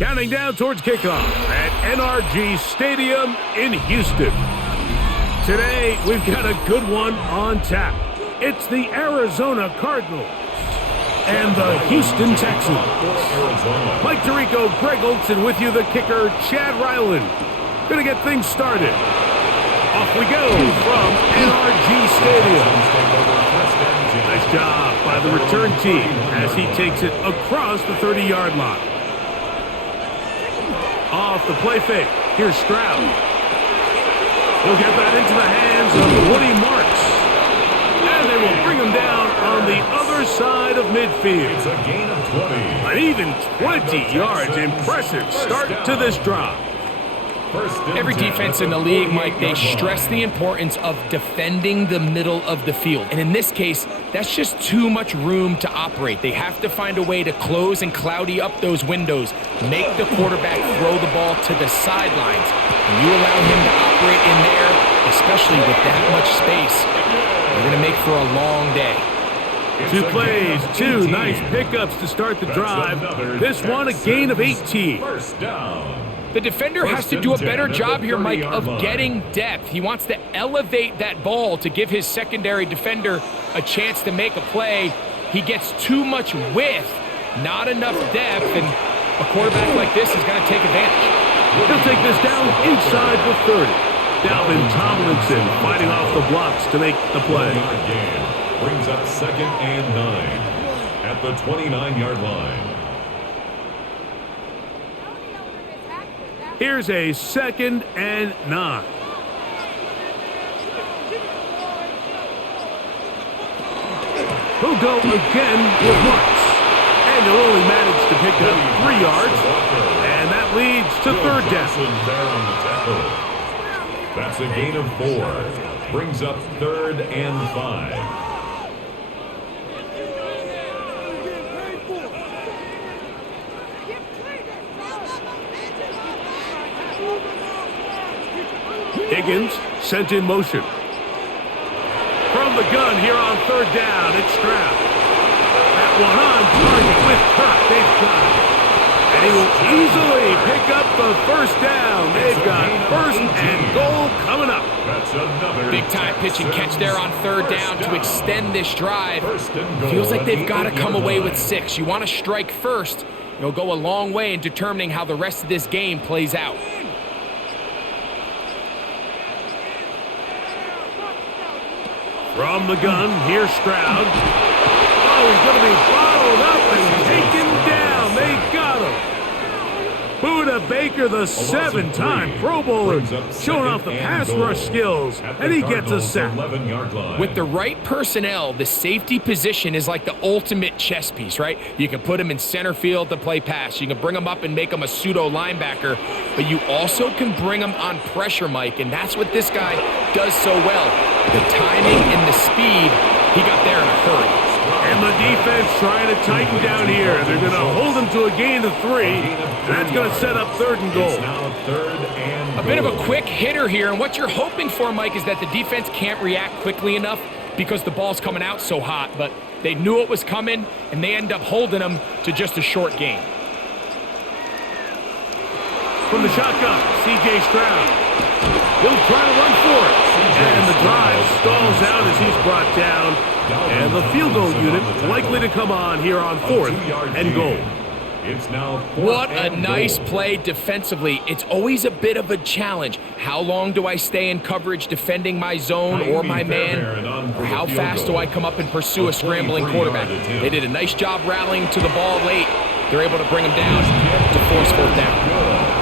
Counting down towards kickoff at NRG Stadium in Houston. Today, we've got a good one on tap. It's the Arizona Cardinals and the Houston Texans. Mike Tirico, Greg Olson with you, the kicker, Chad Ryland. Gonna get things started. Off we go from NRG Stadium. Nice job by the return team as he takes it across the 30-yard line. Off the play fake, here's Stroud. He'll get that into the hands of Woody Marks. And they will bring him down on the other side of midfield. It's a gain of 20. An even 20 yards. Impressive start to this drive. Every defense in the league, Mike, they stress the importance of defending the middle of the field. And in this case, that's just too much room to operate. They have to find a way to close and cloudy up those windows, make the quarterback throw the ball to the sidelines. And you allow him to operate in there, especially with that much space, you're going to make for a long day. 2 plays, 2 nice pickups to start the drive. This one, a gain of 18. First down. The defender has to do a better job here, Mike, of getting depth. He wants to elevate that ball to give his secondary defender a chance to make a play. He gets too much width, not enough depth, and a quarterback like this is going to take advantage. He'll take this down inside the 30. Dalvin Tomlinson fighting off the blocks to make the play. Brings up 2nd and 9 at the 29-yard line. Here's a 2nd and 9. He'll go again with Marks. And he'll only manage to pick up 3 yards. And that leads to 3rd down. That's a gain of 4. Brings up 3rd and 5. Higgins sent in motion. From the gun here on 3rd down, it's Stroud. That one on target with Kirk. They've got it. And he will easily pick up the 1st down. They've got 1st and goal coming up. That's another big time pitch and catch there on 3rd down to extend this drive. Feels like they've got to come away with 6. You want to strike first. It'll go a long way in determining how the rest of this game plays out. From the gun, here's Stroud. Oh, he's going to be bottled up and taken down. They got him. Buda Baker, the 7-time Pro Bowler, showing off the pass rush skills, and he gets a sack. With the right personnel, the safety position is like the ultimate chess piece, right? You can put him in center field to play pass. You can bring him up and make him a pseudo linebacker, but you also can bring him on pressure, Mike, and that's what this guy does so well. The timing and the speed, he got there in a hurry. And the defense trying to tighten down here. They're going to hold him to a gain of 3. That's going to set up 3rd and goal. A bit of a quick hitter here, and what you're hoping for, Mike, is that the defense can't react quickly enough because the ball's coming out so hot, but they knew it was coming, and they end up holding him to just a short gain. From the shotgun, C.J. Stroud. He'll try to run for it. And the drive stalls out as he's brought down. And the field goal unit likely to come on here on 4th and goal. What a nice play defensively. It's always a bit of a challenge. How long do I stay in coverage defending my zone or my man? Or how fast do I come up and pursue a scrambling quarterback? They did a nice job rallying to the ball late. They're able to bring him down to force 4th down.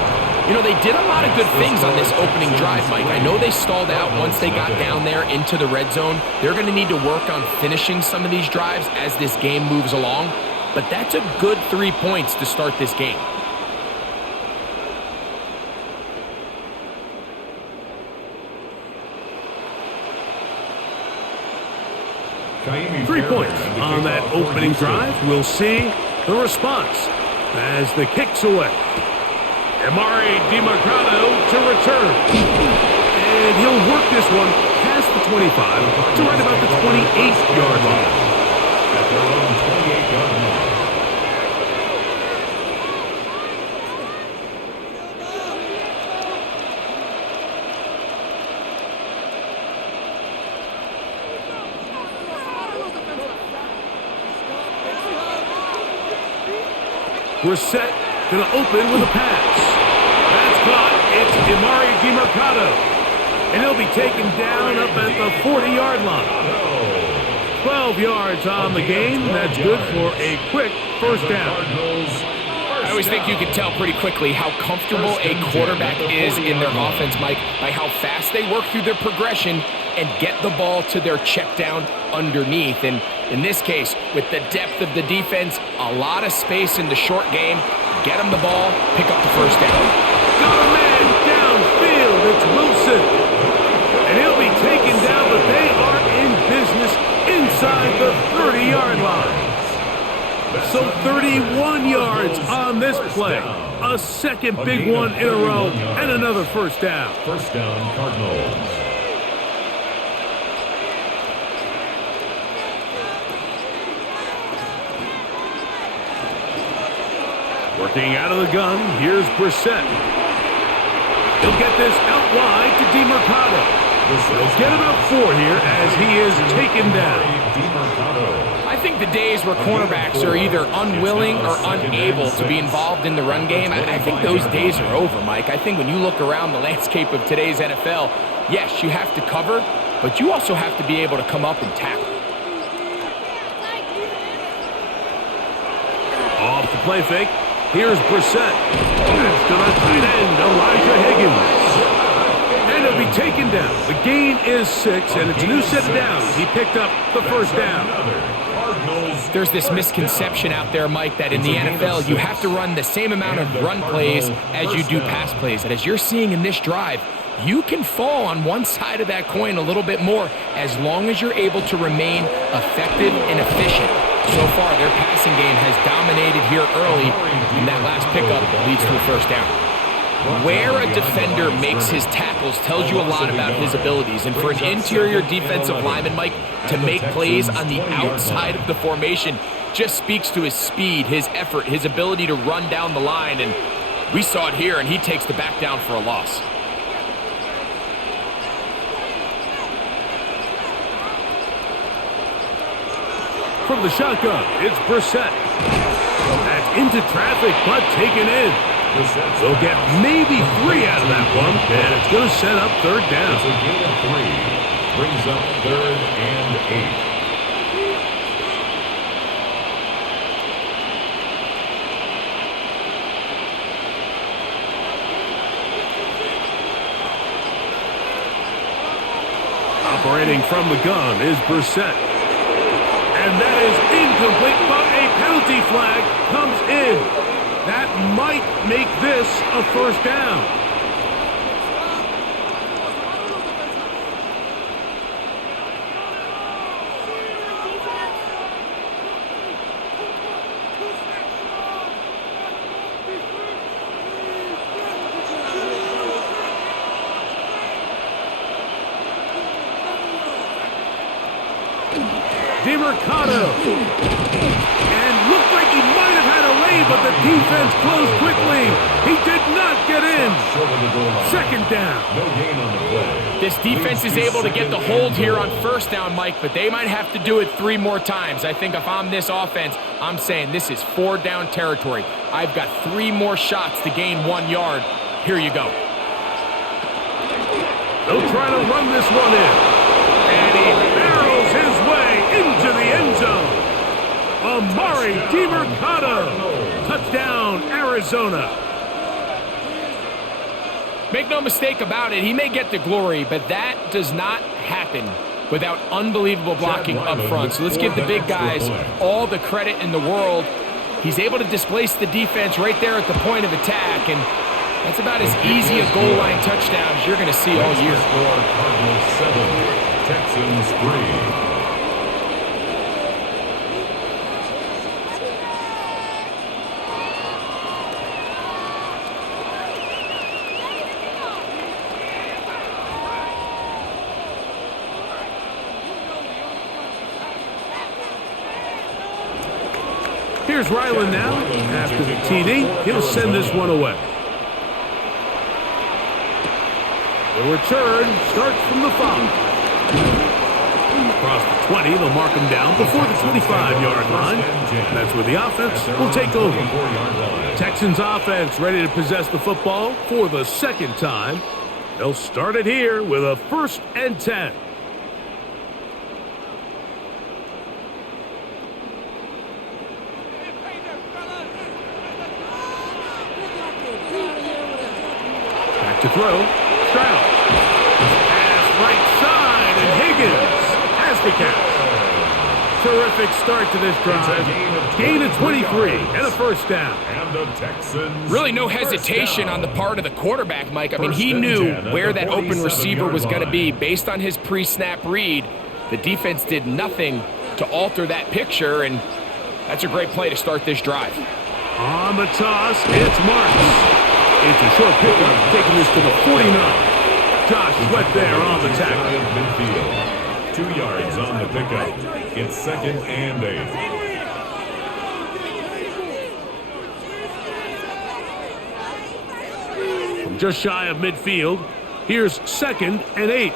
You know, they did a lot of good things on this opening drive, Mike. I know they stalled out once they got down there into the red zone. They're going to need to work on finishing some of these drives as this game moves along. But that's a good 3 points to start this game. Three points on that opening drive. We'll see the response as the kick's away. Amari DiMarcado to return. And he'll work this one past the 25 to right about the 28-yard line. At their own 28-yard line. Brissett going to open with a pass. That's caught. It's Emari DeMercado. And he'll be taken down up at the 40-yard line. 12 yards on the game. That's good for a quick first down. I always think you can tell pretty quickly how comfortable a quarterback is in their offense, Mike, by how fast they work through their progression and get the ball to their check down underneath. And in this case, with the depth of the defense, a lot of space in the short game, get them the ball, pick up the first down. Got a man downfield. It's Wilson. And he'll be taken down, but they are in business inside the 30-yard line. So 31 yards on this play. A second big one in a row and another first down. First down, Cardinals. Working out of the gun, here's Brissett. He'll get this out wide to DeMercado. He'll get about 4 here as he is taken down. I think the days where cornerbacks are either unwilling or unable to be involved in the run game, I think those days are over, Mike. I think when you look around the landscape of today's NFL, yes, you have to cover, but you also have to be able to come up and tackle. Off the play fake. Here's Brissett. That's to the tight end, Elijah Higgins. And he'll be taken down. The gain is 6, and it's a new set of downs. He picked up the first down. There's this misconception out there, Mike, that in the NFL, you have to run the same amount of run plays as you do pass plays. And as you're seeing in this drive, you can fall on one side of that coin a little bit more as long as you're able to remain effective and efficient. So far, their passing game has dominated here early, and that last pickup leads to a first down. Where a defender makes his tackles tells you a lot about his abilities. And for an interior defensive lineman, Mike, to make plays on the outside of the formation just speaks to his speed, his effort, his ability to run down the line. And we saw it here, and he takes the back down for a loss. From the shotgun, it's Brissett. That's into traffic, but taken in. They'll get maybe 3 out of that one, and it's going to set up third down. It's a gain of 3. Brings up 3rd and 8. Operating from the gun is Brissett. And that is incomplete, but a penalty flag comes in. That might make this a first down. DeMercado. And looked like he might have had a lay, but the defense closed quickly. He did not get in. Second down. No gain on the play. This defense is able to get the hold here on first down, Mike, but they might have to do it 3 more times. I think if I'm this offense, I'm saying this is 4 down territory. I've got 3 more shots to gain 1 yard. Here you go. They'll try to run this one in. And he barrels his way into the end zone. Emari DeMercado. Touchdown, Arizona. Make no mistake about it, he may get the glory, but that does not happen without unbelievable blocking up front. So let's give the big guys all the credit in the world. He's able to displace the defense right there at the point of attack, and that's about as easy a goal line touchdown as you're going to see all year. Cardinals 7, Texans 3. Here's Ryland now. After the TD, he'll send this one away. The return starts from the 5. Across the 20, they'll mark him down before the 25-yard line. And that's where the offense will take over. Texans offense ready to possess the football for the second time. They'll start it here with a 1st and 10. Back to throw. Stroud. Pass right side, and Higgins has the catch. Terrific start to this drive. Gain of 23 and a 1st down. And the Texans really no hesitation on the part of the quarterback, Mike. I mean, he knew where that open receiver was going to be based on his pre-snap read. The defense did nothing to alter that picture, and that's a great play to start this drive. On the toss, it's Marks. It's a short pickup, taking this to the 49. Josh Sweat there on the tackle. Midfield. 2 yards on the pickup. It's 2nd and 8. From just shy of midfield, here's 2nd and 8.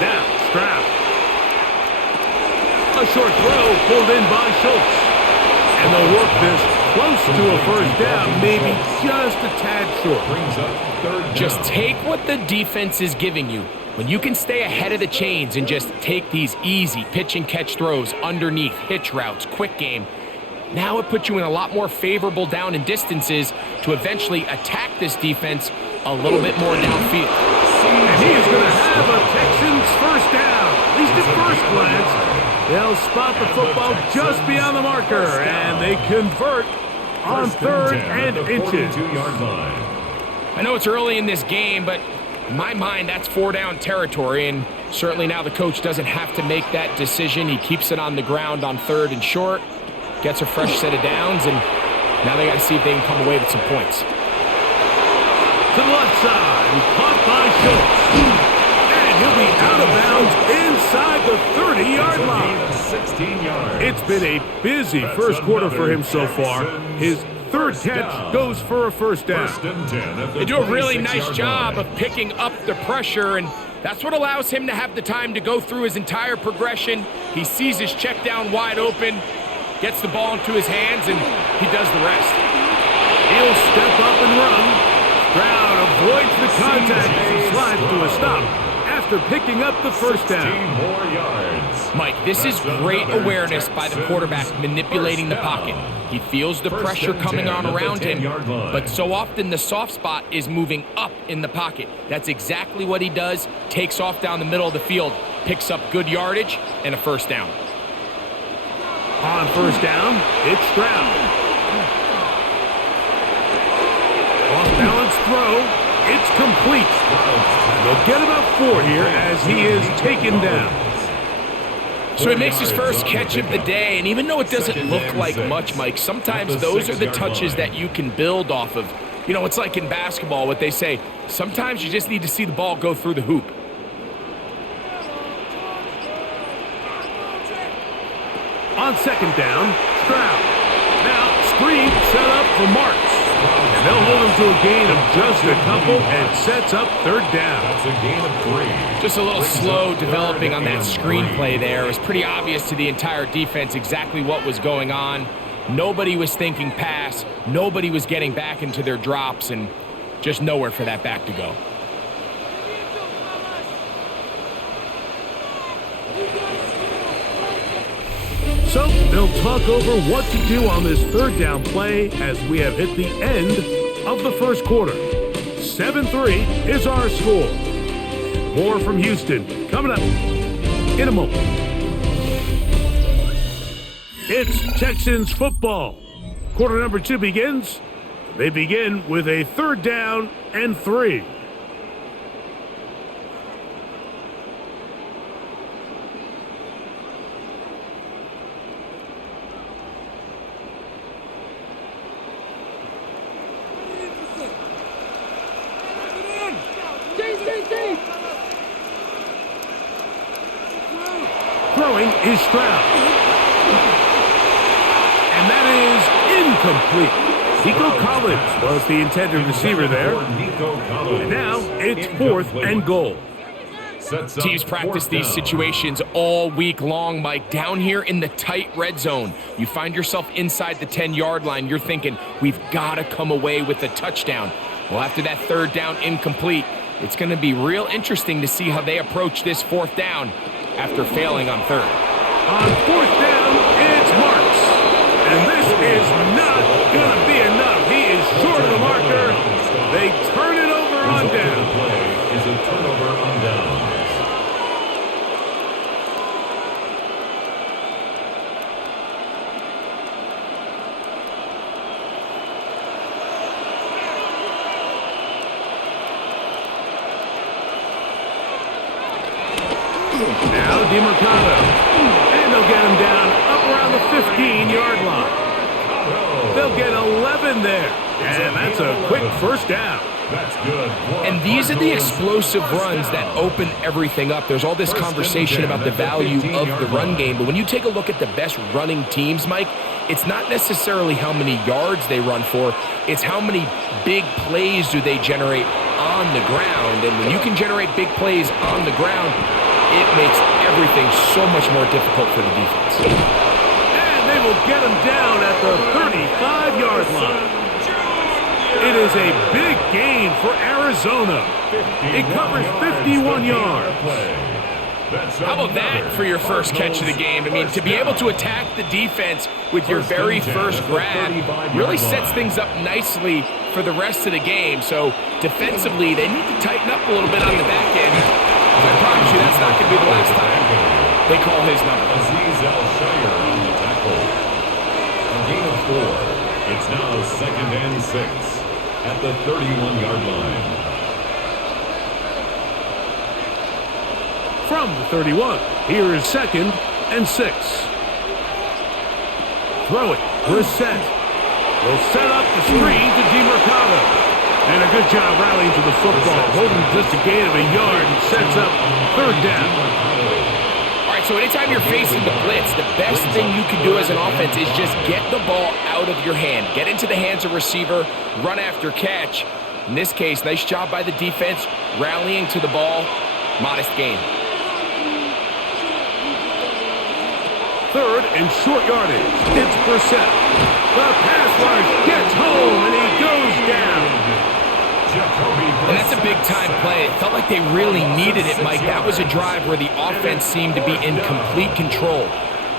Now, Stroud. A short throw pulled in by Schultz. And they'll work this close to a 1st down, maybe just a tad short. Brings up 3rd down. Just take what the defense is giving you. When you can stay ahead of the chains and just take these easy pitch and catch throws underneath, hitch routes, quick game, now it puts you in a lot more favorable down and distances to eventually attack this defense a little bit more downfield. And he is going to have a Texans 1st down, at least at first glance. They'll spot the football just beyond the marker, and they convert on 3rd and inches. 42-yard line. I know it's early in this game, but in my mind, that's 4-down territory, and certainly now the coach doesn't have to make that decision. He keeps it on the ground on 3rd and short, gets a fresh set of downs, and now they got to see if they can come away with some points. To the left side, caught by Schultz. And he'll be out of bounds inside the 30-yard line. 16 yards. It's been a busy first quarter for him so far. His 3rd catch goes for a 1st down. They do a really nice job of picking up the pressure, and that's what allows him to have the time to go through his entire progression. He sees his check down wide open, gets the ball into his hands, and he does the rest. He'll step up and run. Stroud avoids the contact as he slides to a stop after picking up the 1st down. 16 more yards. Mike, this is great awareness by the quarterback manipulating the pocket. He feels the pressure coming on around him, but so often the soft spot is moving up in the pocket. That's exactly what he does. Takes off down the middle of the field, picks up good yardage, and a 1st down. On 1st down, it's Stroud. Off-balance throw. It's complete. They'll get about 4 here as he is taken down. So he makes his first catch of the day, and even though it doesn't look like much, Mike, sometimes those are the touches that you can build off of. You know, it's like in basketball, what they say, sometimes you just need to see the ball go through the hoop. On 2nd down, Stroud. Now, screen set up for Marks. And they'll hold him to a gain of just a couple and sets up 3rd down. That's a gain of 3. Just a little slow developing on that screenplay there. It was pretty obvious to the entire defense exactly what was going on. Nobody was thinking pass. Nobody was getting back into their drops, and just nowhere for that back to go. So they'll talk over what to do on this 3rd down play as we have hit the end of the first quarter. 7-3 is our score. More from Houston coming up in a moment. It's Texans football. Quarter number 2 begins. They begin with a 3rd down and 3. Throwing is Stroud. And that is incomplete. Nico Collins was the intended receiver there. And now it's 4th and goal. sets up Teams practice fourth these down. situations all week long, Mike. Down here in the tight red zone, you find yourself inside the 10-yard line. You're thinking, we've got to come away with a touchdown. Well, after that third down incomplete, it's going to be real interesting to see how they approach this fourth down after failing on third. On fourth down, it's Marks. And this is not going to be enough. He is short of the marker. They turn it over on down. The play is a turnover on downs. Now DeMarcado. And they'll get him down up around the 15-yard line. They'll get 11 there. And that's a quick first down. That's good. And these are the explosive runs that open everything up. There's all this conversation about the value of the run game, but when you take a look at the best running teams, Mike, it's not necessarily how many yards they run for, it's how many big plays do they generate on the ground. And when you can generate big plays on the ground, it makes everything so much more difficult for the defense. And they will get him down at the 35-yard line. It is a big gain for Arizona. It covers 51 yards. How about that for your first catch of the game? I mean, to be able to attack the defense with your very first grab really sets things up nicely for the rest of the game. So defensively, they need to tighten up a little bit on the back end. I promise you that's not going to be the last time they call his number. Aziz Al-Shire on the tackle. A gain of 4. It's now 2nd and 6 at the 31-yard line. From the 31, here is 2nd and 6. Throw it. Brissett will set up the screen to DeMarcado. And a good job rallying to the football, holding just a gain of a yard and sets up third down. All right, so anytime you're facing the blitz, the best thing you can do as an offense is just get the ball out of your hand. Get into the hands of receiver, run after catch. In this case, nice job by the defense, rallying to the ball, modest gain. Third and short yardage. It's Brissett. The pass rush gets home and he goes down. And that's a big-time play. It felt like they really needed it, Mike. That was a drive where the offense seemed to be in complete control.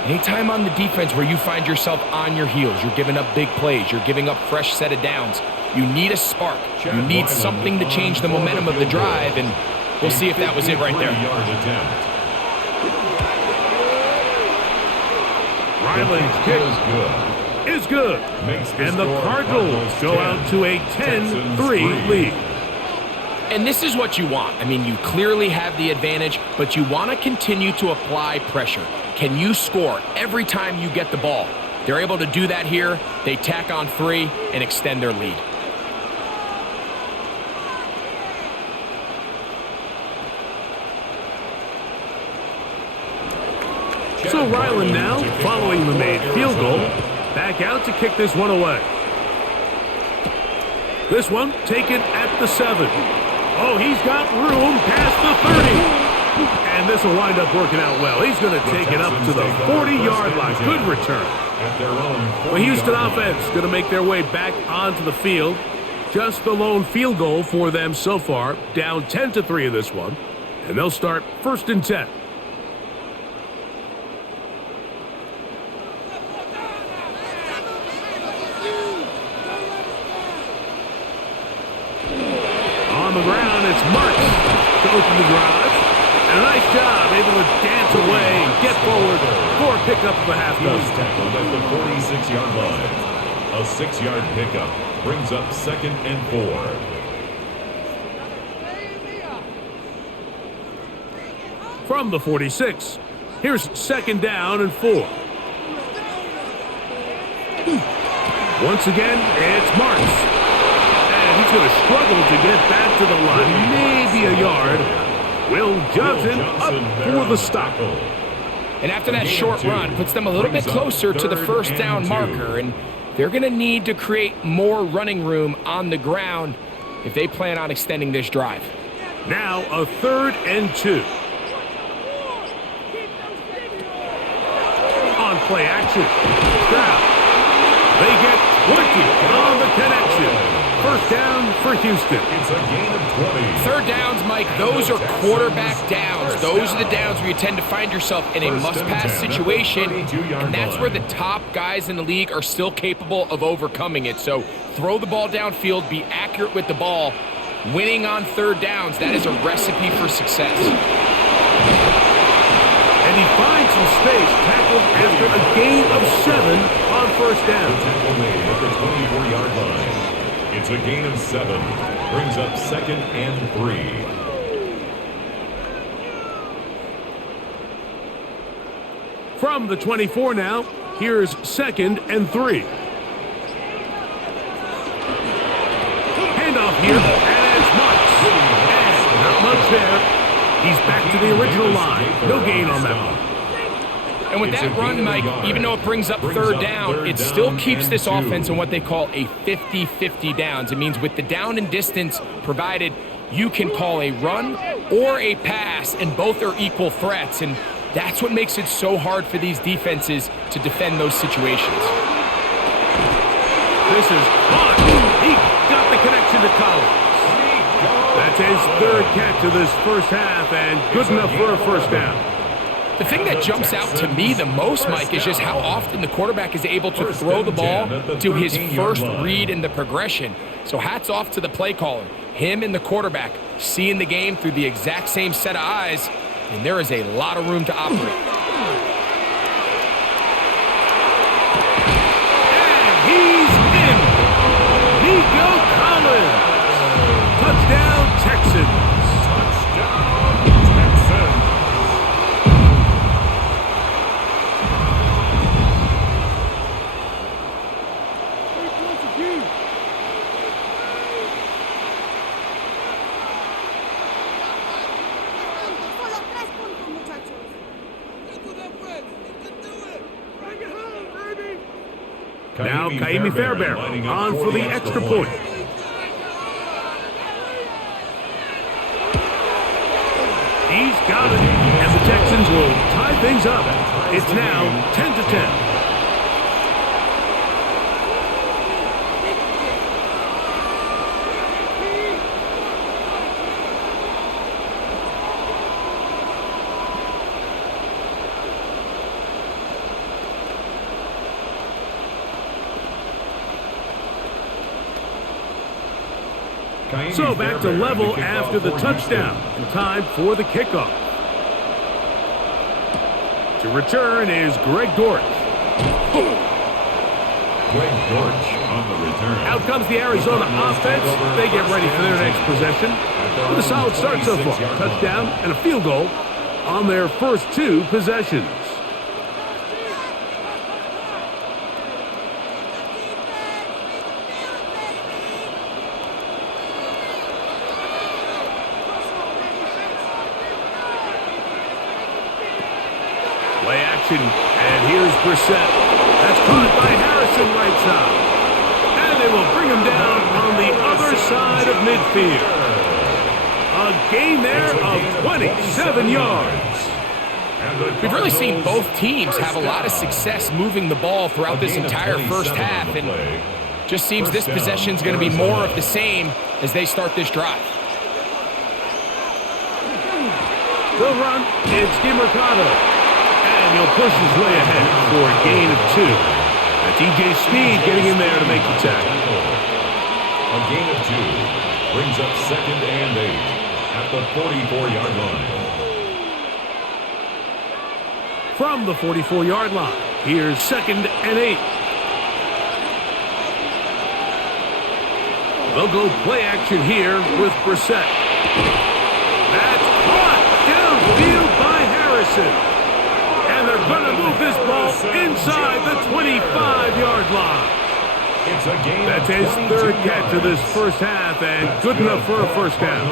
Anytime on the defense where you find yourself on your heels, you're giving up big plays, you're giving up fresh set of downs, you need a spark. You need something to change the momentum of the drive, and we'll see if that was it right there. Ryland's kick is good. And the Cardinals go out to a 10-3 lead. And this is what you want. I mean, you clearly have the advantage, but you want to continue to apply pressure. Can you score every time you get the ball? They're able to do that here. They tack on 3 and extend their lead. So Ryland now, following the made field goal, back out to kick this one away. This one taken at the 7. Oh, he's got room past the 30. And this will wind up working out well. He's going to take it up to the 40-yard line. Good return. The Houston offense going to make their way back onto the field. Just the lone field goal for them so far. Down 10-3 in this one. And they'll start 1st and 10. On the ground, it's Marks to open the drive. And a nice job, able to dance away and get forward for a pickup of a half dozen. Tackled at the 46-yard line. A 6-yard pickup brings up 2nd and 4. From the 46, here's 2nd down and 4. Once again, it's Marks. And he's going to struggle to get back to the line, maybe a yard. Will Johnson up for the stop. And after that short run, puts them a little bit closer to the first down marker. And they're going to need to create more running room on the ground if they plan on extending this drive. Now a 3rd and 2. On play action. Stroud. They get 20 on the connection. First down for Houston. It's a gain of 20. 3rd downs, Mike, those are quarterback downs. Those are the downs where you tend to find yourself in a must-pass situation, and that's where the top guys in the league are still capable of overcoming it. So throw the ball downfield, be accurate with the ball. Winning on 3rd downs, that is a recipe for success. And he finds some space, tackled after a gain of 7 on 1st down. Tackle made at the 24-yard line. It's a gain of 7. Brings up 2nd and 3. From the 24 now, here's 2nd and 3. Handoff here, and it's Marks. And not much there. He's back to the original line. No gain on that one. And with that run, Mike, even though it brings up 3rd down, it still keeps this offense in what they call a 50-50 downs. It means with the down and distance provided, you can call a run or a pass, and both are equal threats. And that's what makes it so hard for these defenses to defend those situations. This is caught. He got the connection to Collins. That's his 3rd catch of this first half, and good enough for a first down. The thing that jumps out to me the most, Mike, is just how often the quarterback is able to throw the ball to his first read in the progression. So hats off to the play caller. Him and the quarterback seeing the game through the exact same set of eyes, and there is a lot of room to operate. And he's in. Nico Collins. Touchdown, Texans. Now Kaimi Fairbairn on for the extra point. He's got it, and the Texans will tie things up. It's now 10-10. So back to level after the touchdown, and time for the kickoff. To return is Greg Dortch. Greg Dortch on the return. Out comes the Arizona offense. They get ready for their next possession. With a solid start so far. Touchdown and a field goal on their first 2 possessions. Play action, and here's Brissett. That's caught by Harrison right side. And they will bring him down on the other side of midfield. A gain there of 27 yards. We've really seen both teams have a lot of success moving the ball throughout this entire first half, and just seems this possession is going to be more of the same as they start this drive. They'll run. It's DeMarcado. And he'll push his way ahead for a gain of 2. That's E.J. Speed getting in there to make the tackle. A gain of 2 brings up 2nd and 8 at the 44-yard line. From the 44-yard line, here's 2nd and 8. They'll go play action here with Brissett. That's caught downfield by Harrison. And they're going to move this ball inside the 25-yard line. It's a gain. That's his 3rd catch of this first half, and good enough for a first down.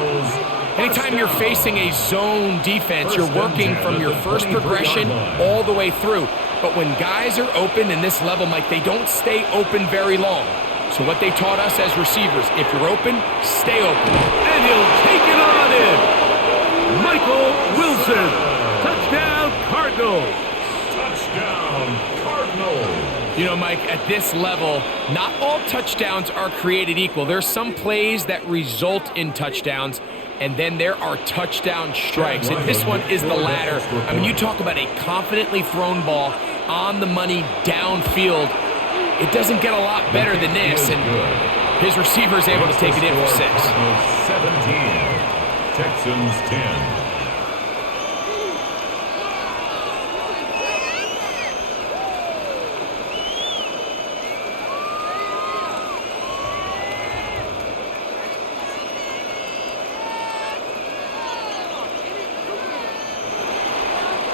Anytime you're facing a zone defense, you're working from your first progression all the way through. But when guys are open in this level, Mike, they don't stay open very long. So what they taught us as receivers, if you're open, stay open. And he'll take it on in. Michael Wilson. Touchdown, Cardinals. Touchdown, Cardinals. You know, Mike, at this level, not all touchdowns are created equal. There's some plays that result in touchdowns, and then there are touchdown strikes. And this one is the latter. I mean, you talk about a confidently thrown ball on the money downfield. It doesn't get a lot better than this, and his receiver is able to take it in for 6. 17, Texans 10.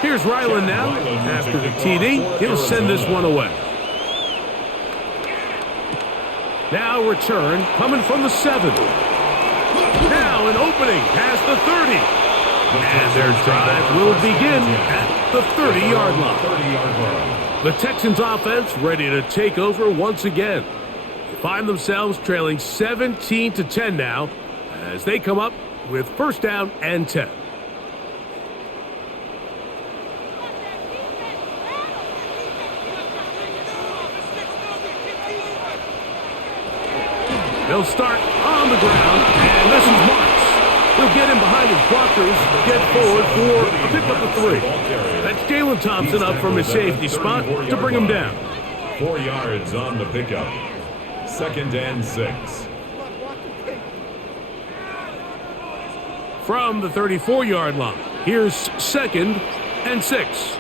Here's Ryland now. After the TD, he'll send this one away. Now return coming from the 7. Now an opening past the 30. And their drive will begin at the 30-yard line. The Texans offense ready to take over once again. They find themselves trailing 17-10 now as they come up with first down and 10. They'll start on the ground, and this is Marks. He'll get in behind his blockers, get forward for a pickup of 3. That's Jalen Thompson up from his safety spot to bring him down. 4 yards on the pickup. 2nd and 6. From the 34-yard line, here's 2nd and 6.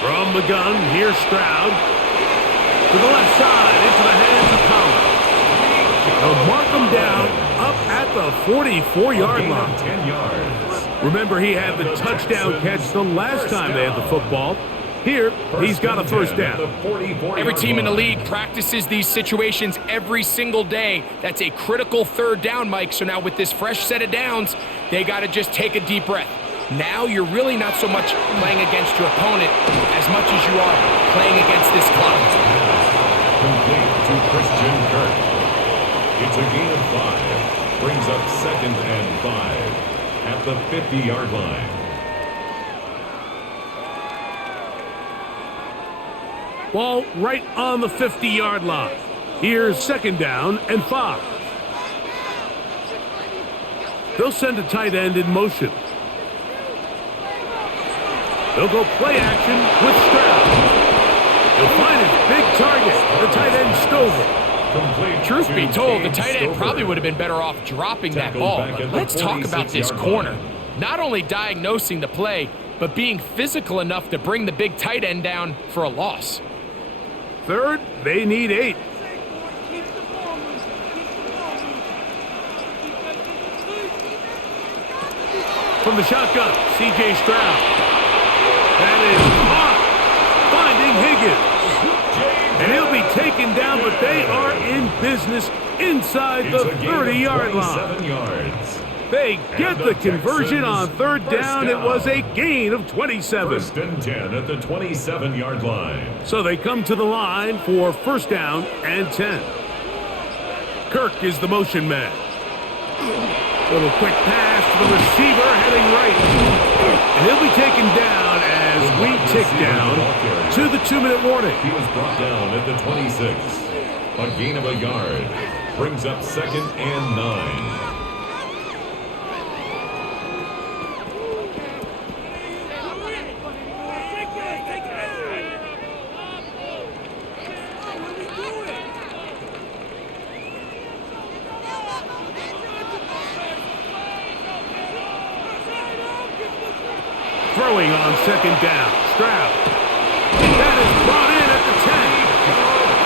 From the gun, here's Stroud. To the left side, into the hands of Collins. They'll mark him down up at the 44-yard line. 10 yards. Remember, he had the touchdown catch the last time they had the football. Here, he's got a first down. Every team in the league practices these situations every single day. That's a critical 3rd down, Mike. So now with this fresh set of downs, they got to just take a deep breath. Now you're really not so much playing against your opponent as much as you are playing against this clock. Complete to Christian Kirk. It's a gain of 5. Brings up 2nd and 5 at the 50-yard line. Ball right on the 50-yard line. Here's 2nd down and 5. They'll send a tight end in motion. They'll go play action with Stroud. He'll find his big target, the tight end Stover. Truth be told, the tight end probably would have been better off dropping that ball. Let's talk about this corner. Not only diagnosing the play, but being physical enough to bring the big tight end down for a loss. 3rd, they need 8. From the shotgun, C.J. Stroud. That is caught, finding Higgins. And he'll be taken down, but they are in business inside the 30-yard line. They get the conversion on 3rd down. It was a gain of 27. 1st and 10 at the 27-yard line. So they come to the line for first down and 10. Kirk is the motion man. Little quick pass to the receiver heading right. And he'll be taken down as we tick down to the 2-minute warning. He was brought down at the 26. A gain of a yard. Brings up 2nd and 9. Throwing on 2nd down. Stroud. That is brought in at the 10.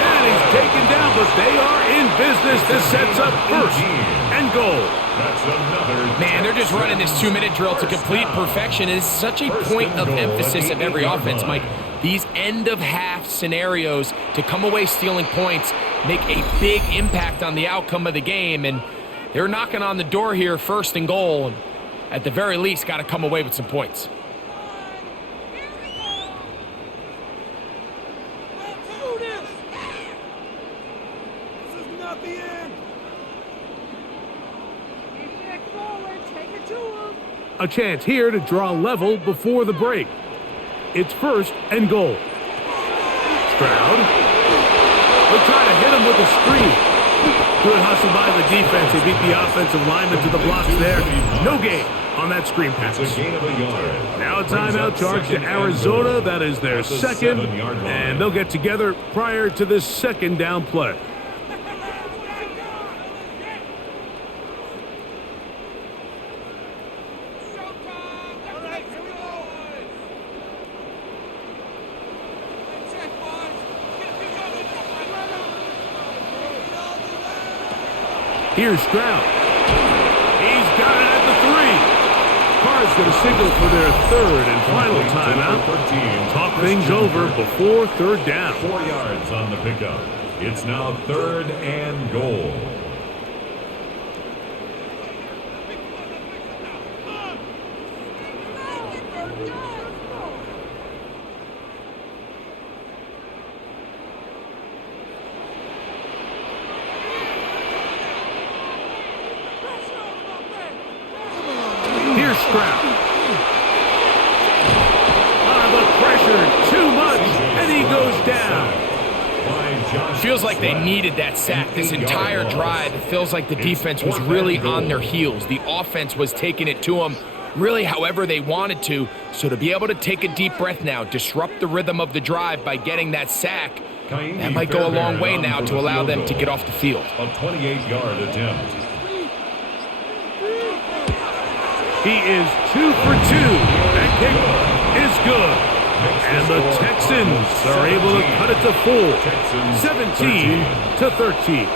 And he's taken down, but they are in business. This sets up 1st and goal. Man, they're just running this 2-minute drill to complete perfection. It is such a point of emphasis of every offense, Mike. These end-of-half scenarios to come away stealing points make a big impact on the outcome of the game. And they're knocking on the door here, 1st and goal. And at the very least, got to come away with some points. A chance here to draw level before the break. It's 1st and goal. Stroud. They'll try to hit him with a screen. Good hustle by the defense. They beat the offensive lineman to the blocks there. No gain on that screen pass. It's a gain of a yard. Now a timeout charge to Arizona. That is their second. And they'll get together prior to this second down play. Here's Stroud. He's got it at the 3. Carr's going to signal for their 3rd and final timeout. Talk things over before 3rd down. 4 yards on the pickup. It's now 3rd and goal. Here's Stroud. The pressure, too much, and he goes down. Feels like they needed that sack this entire drive. It feels like the defense was really on their heels. The offense was taking it to them really however they wanted to. So to be able to take a deep breath now, disrupt the rhythm of the drive by getting that sack, that might go a long way now to allow them to get off the field. A 28-yard attempt. He is 2 for 2. That kick is good. And the Texans are able to cut it to 4, 17-13.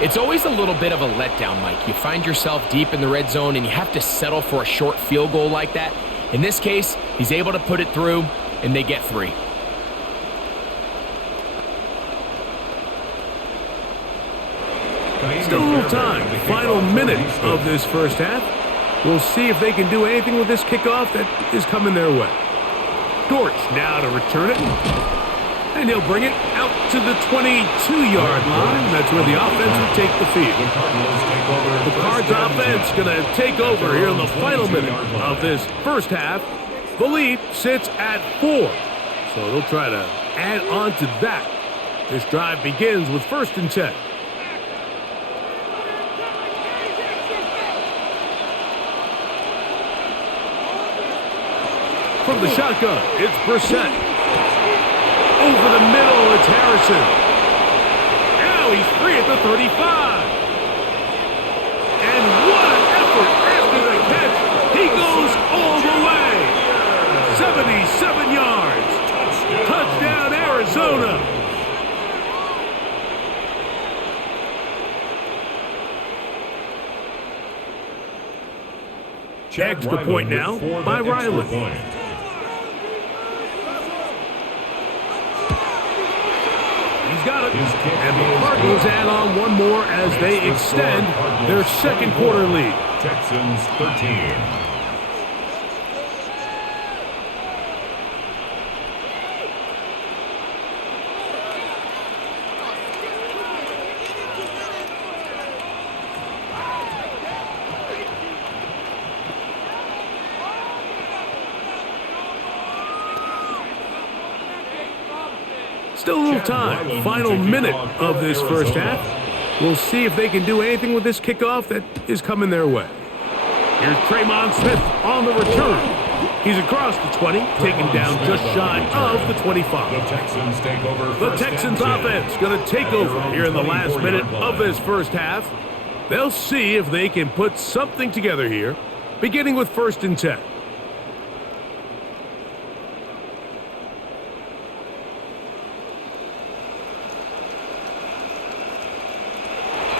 It's always a little bit of a letdown, Mike. You find yourself deep in the red zone and you have to settle for a short field goal like that. In this case, he's able to put it through and they get 3. Still a little time. Final minute of this first half. We'll see if they can do anything with this kickoff that is coming their way. Dortch now to return it. And he'll bring it out to the 22-yard line. That's where the offense will take the field. The Cards offense going to take over here in the final minute of this first half. The lead sits at 4. So they'll try to add on to that. This drive begins with 1st and 10. From the shotgun, it's Brissett. Over the middle, it's Harrison. Now he's free at the 35. And what an effort after the catch. He goes all the way. 77 yards. Touchdown, Arizona. Extra point now by Riley. He's got it. And the Cardinals add on one more as they extend their second quarter lead. Texans 13. Still a little time. Final minute of this first half. We'll see if they can do anything with this kickoff that is coming their way. Here's Tremon Smith on the return. He's across the 20, taken down just shy of the 25. The Texans take over. The Texans offense going to take over here in the last minute of this first half. They'll see if they can put something together here, beginning with 1st and 10.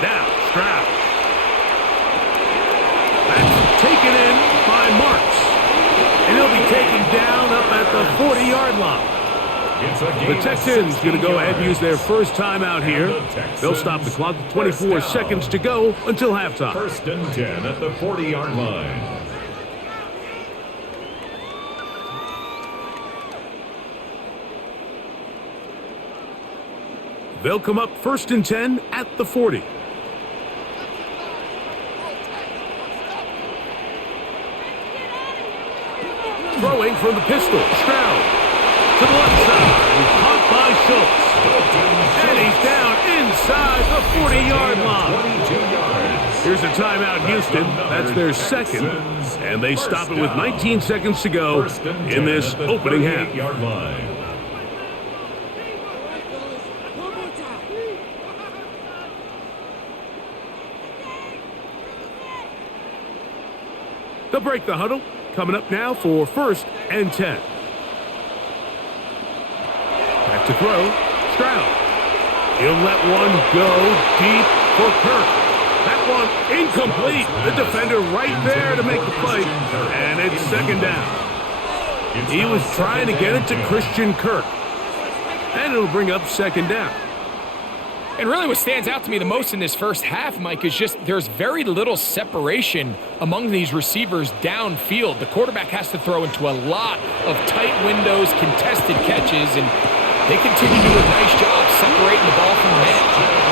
Now, Stroud. That's taken in by Marks. And he'll be taken down up at the 40-yard line. The Texans going to go ahead and use their first timeout here. They'll stop the clock with 24 seconds to go until halftime. 1st and 10 at the 40-yard line. They'll come up 1st and 10 at the 40. Throwing from the pistol. Stroud to the left side. Caught by Schultz. And he's down inside the 40-yard line. Here's a timeout, Houston. That's their second. And they stop it with 19 seconds to go in this opening half. They'll break the huddle. Coming up now for 1st and 10. Back to throw. Stroud. He'll let one go deep for Kirk. That one incomplete. The defender right there to make the play. And it's 2nd down. He was trying to get it to Christian Kirk. And it'll bring up 2nd down. And really what stands out to me the most in this first half, Mike, is just there's very little separation among these receivers downfield. The quarterback has to throw into a lot of tight windows, contested catches, and they continue to do a nice job separating the ball from the man.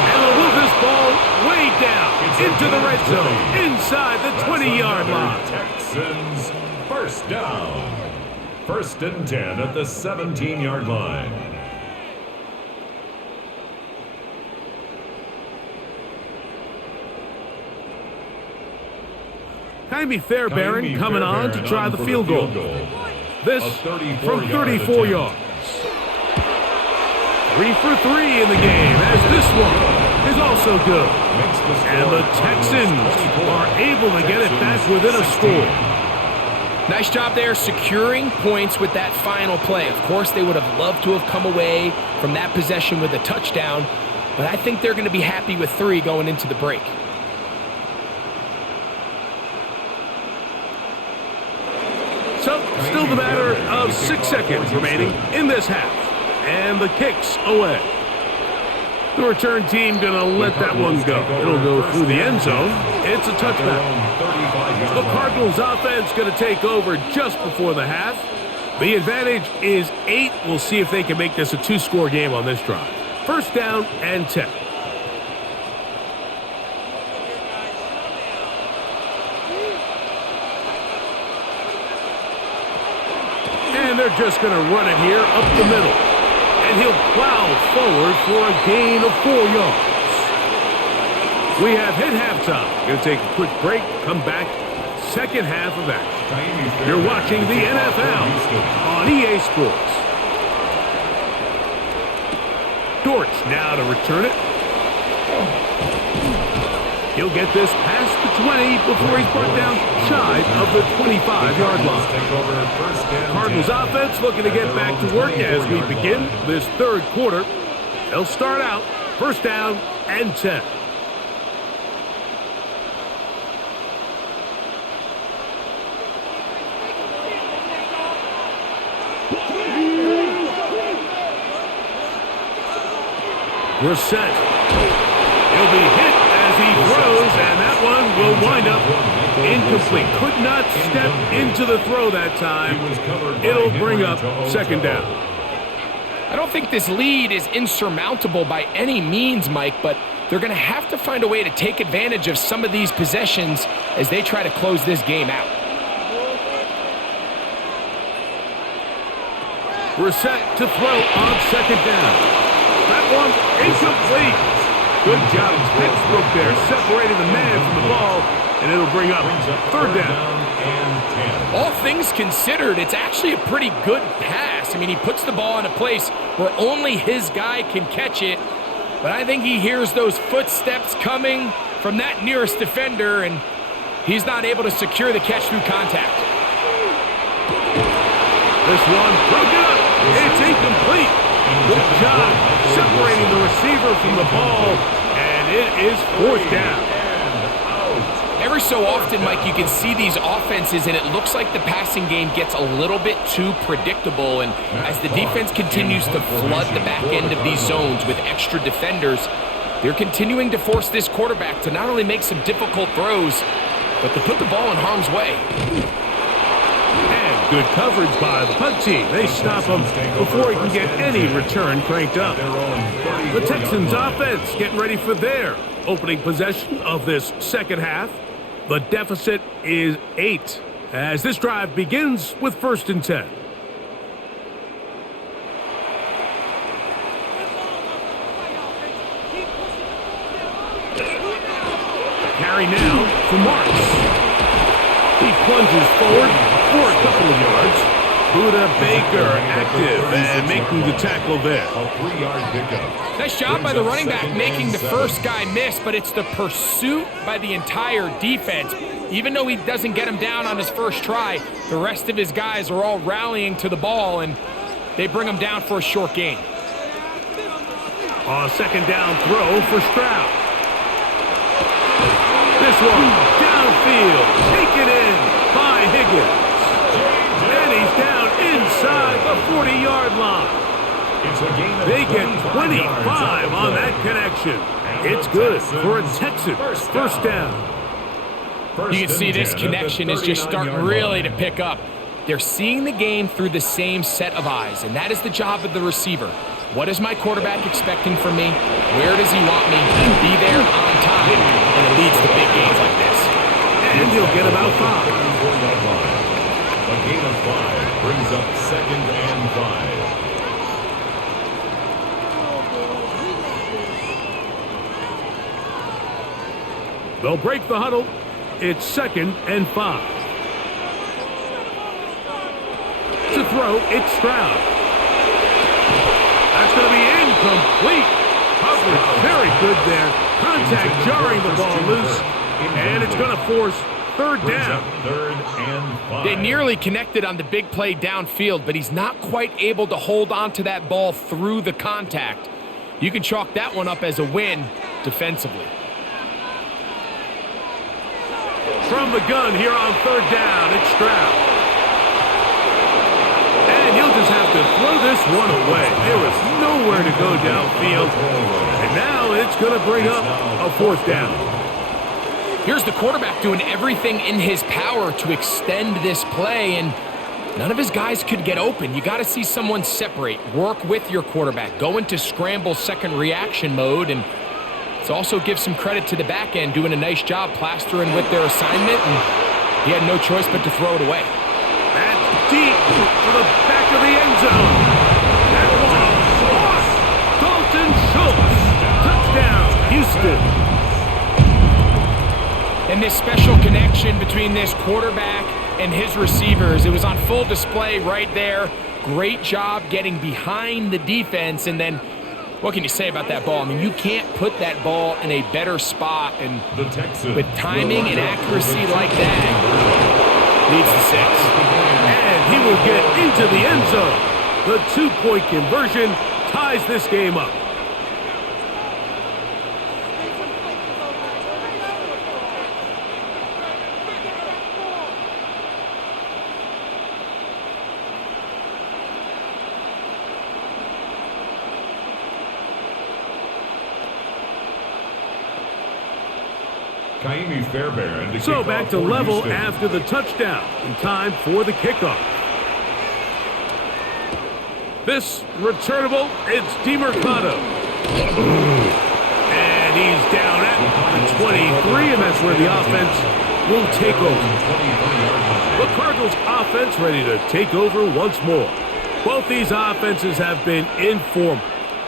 And they'll move this ball way down into the red zone, inside the 20-yard line. Texans, 1st down. 1st and 10 at the 17-yard line. Kaimi Fairbairn coming on to try the field goal. This from 34 yards. 3 for 3 in the game, as this one is also good. And the Texans are able to get it back within a score. Nice job there securing points with that final play. Of course, they would have loved to have come away from that possession with a touchdown, but I think they're going to be happy with 3 going into the break. So, still the matter of 6 seconds remaining in this half. And the kick's away. The return team going to let that one go. It'll go through the end zone. It's a touchback. The Cardinals offense going to take over just before the half. The advantage is 8. We'll see if they can make this a 2-score game on this drive. 1st down and 10. And they're just going to run it here up the middle. And he'll plow forward for a gain of 4 yards. We have hit halftime. Going to take a quick break, come back, 2nd half of action. You're watching the NFL on EA Sports. Dortch now to return it. He'll get this past the 20 before he's brought down shy of the 25-yard line. Cardinals offense looking to get back to work as we begin this 3rd quarter. They'll start out 1st down and 10. We're set. He'll be hit as he throws, and that one will wind up incomplete. Could not step into the throw that time. It'll bring up 2nd down. I don't think this lead is insurmountable by any means, Mike, but they're going to have to find a way to take advantage of some of these possessions as they try to close this game out. We're set to throw on 2nd down. That one incomplete. Good job, textbook there, separating the man from the ball, and it'll bring up 3rd down. All things considered, it's actually a pretty good pass. I mean, he puts the ball in a place where only his guy can catch it, but I think he hears those footsteps coming from that nearest defender, and he's not able to secure the catch through contact. This one broken up. It's incomplete. Good job separating the receiver from the ball, and it is 4th down. Every so often, Mike, you can see these offenses, and it looks like the passing game gets a little bit too predictable, and as the defense continues to flood the back end of these zones with extra defenders, they're continuing to force this quarterback to not only make some difficult throws, but to put the ball in harm's way. And good coverage by the punt team. They stop him before he can get any return cranked up. The Texans offense getting ready for their opening possession of this 2nd half. The deficit is 8. as this drive begins with 1st and 10. Carry now for Marks. He plunges forward for a couple of yards. Buda Baker active and making the tackle there. A 3-yard pickup. Nice job by the running back making the first guy miss, but it's the pursuit by the entire defense. Even though he doesn't get him down on his first try, the rest of his guys are all rallying to the ball, and they bring him down for a short gain. A 2nd down throw for Stroud. This one downfield, taken in by Higgins. And he's down inside the 40-yard line. They get 25 on that connection. It's good for a Texans 1st down. You can see this connection is just starting really to pick up. They're seeing the game through the same set of eyes, and that is the job of the receiver. What is my quarterback expecting from me? Where does he want me? Be there on time, and it leads to big games like this. And he'll get about 5. A gain of 5 brings up 2nd and 5. They'll break the huddle. It's 2nd and 5. To throw, it's Stroud. That's going to be incomplete. Coverage very good there. Contact jarring the ball loose. And it's going to force 3rd down. 3rd and 5. They nearly connected on the big play downfield, but he's not quite able to hold on to that ball through the contact. You can chalk that one up as a win defensively. From the gun here on 3rd down, it's Stroud. And he'll just have to throw this one away. There was nowhere to go downfield. And now it's going to bring up a 4th down. Here's the quarterback doing everything in his power to extend this play, and none of his guys could get open. You got to see someone separate, work with your quarterback, go into scramble second reaction mode, and let's also give some credit to the back end doing a nice job plastering with their assignment, and he had no choice but to throw it away. That's deep for the back of the end zone. That one, Dalton Schultz. Touchdown, Houston. And this special connection between this quarterback and his receivers, it was on full display right there. Great job getting behind the defense, and then what can you say about that ball? I mean, you can't put that ball in a better spot, and with timing and accuracy like that, leads to 6. And he will get into the end zone. The 2-point conversion ties this game up. So back to level after the touchdown, in time for the kickoff. This returnable, it's DeMercado. And he's down at the 23, and that's where the offense will take over. The Cardinals offense ready to take over once more. Both these offenses have been in form.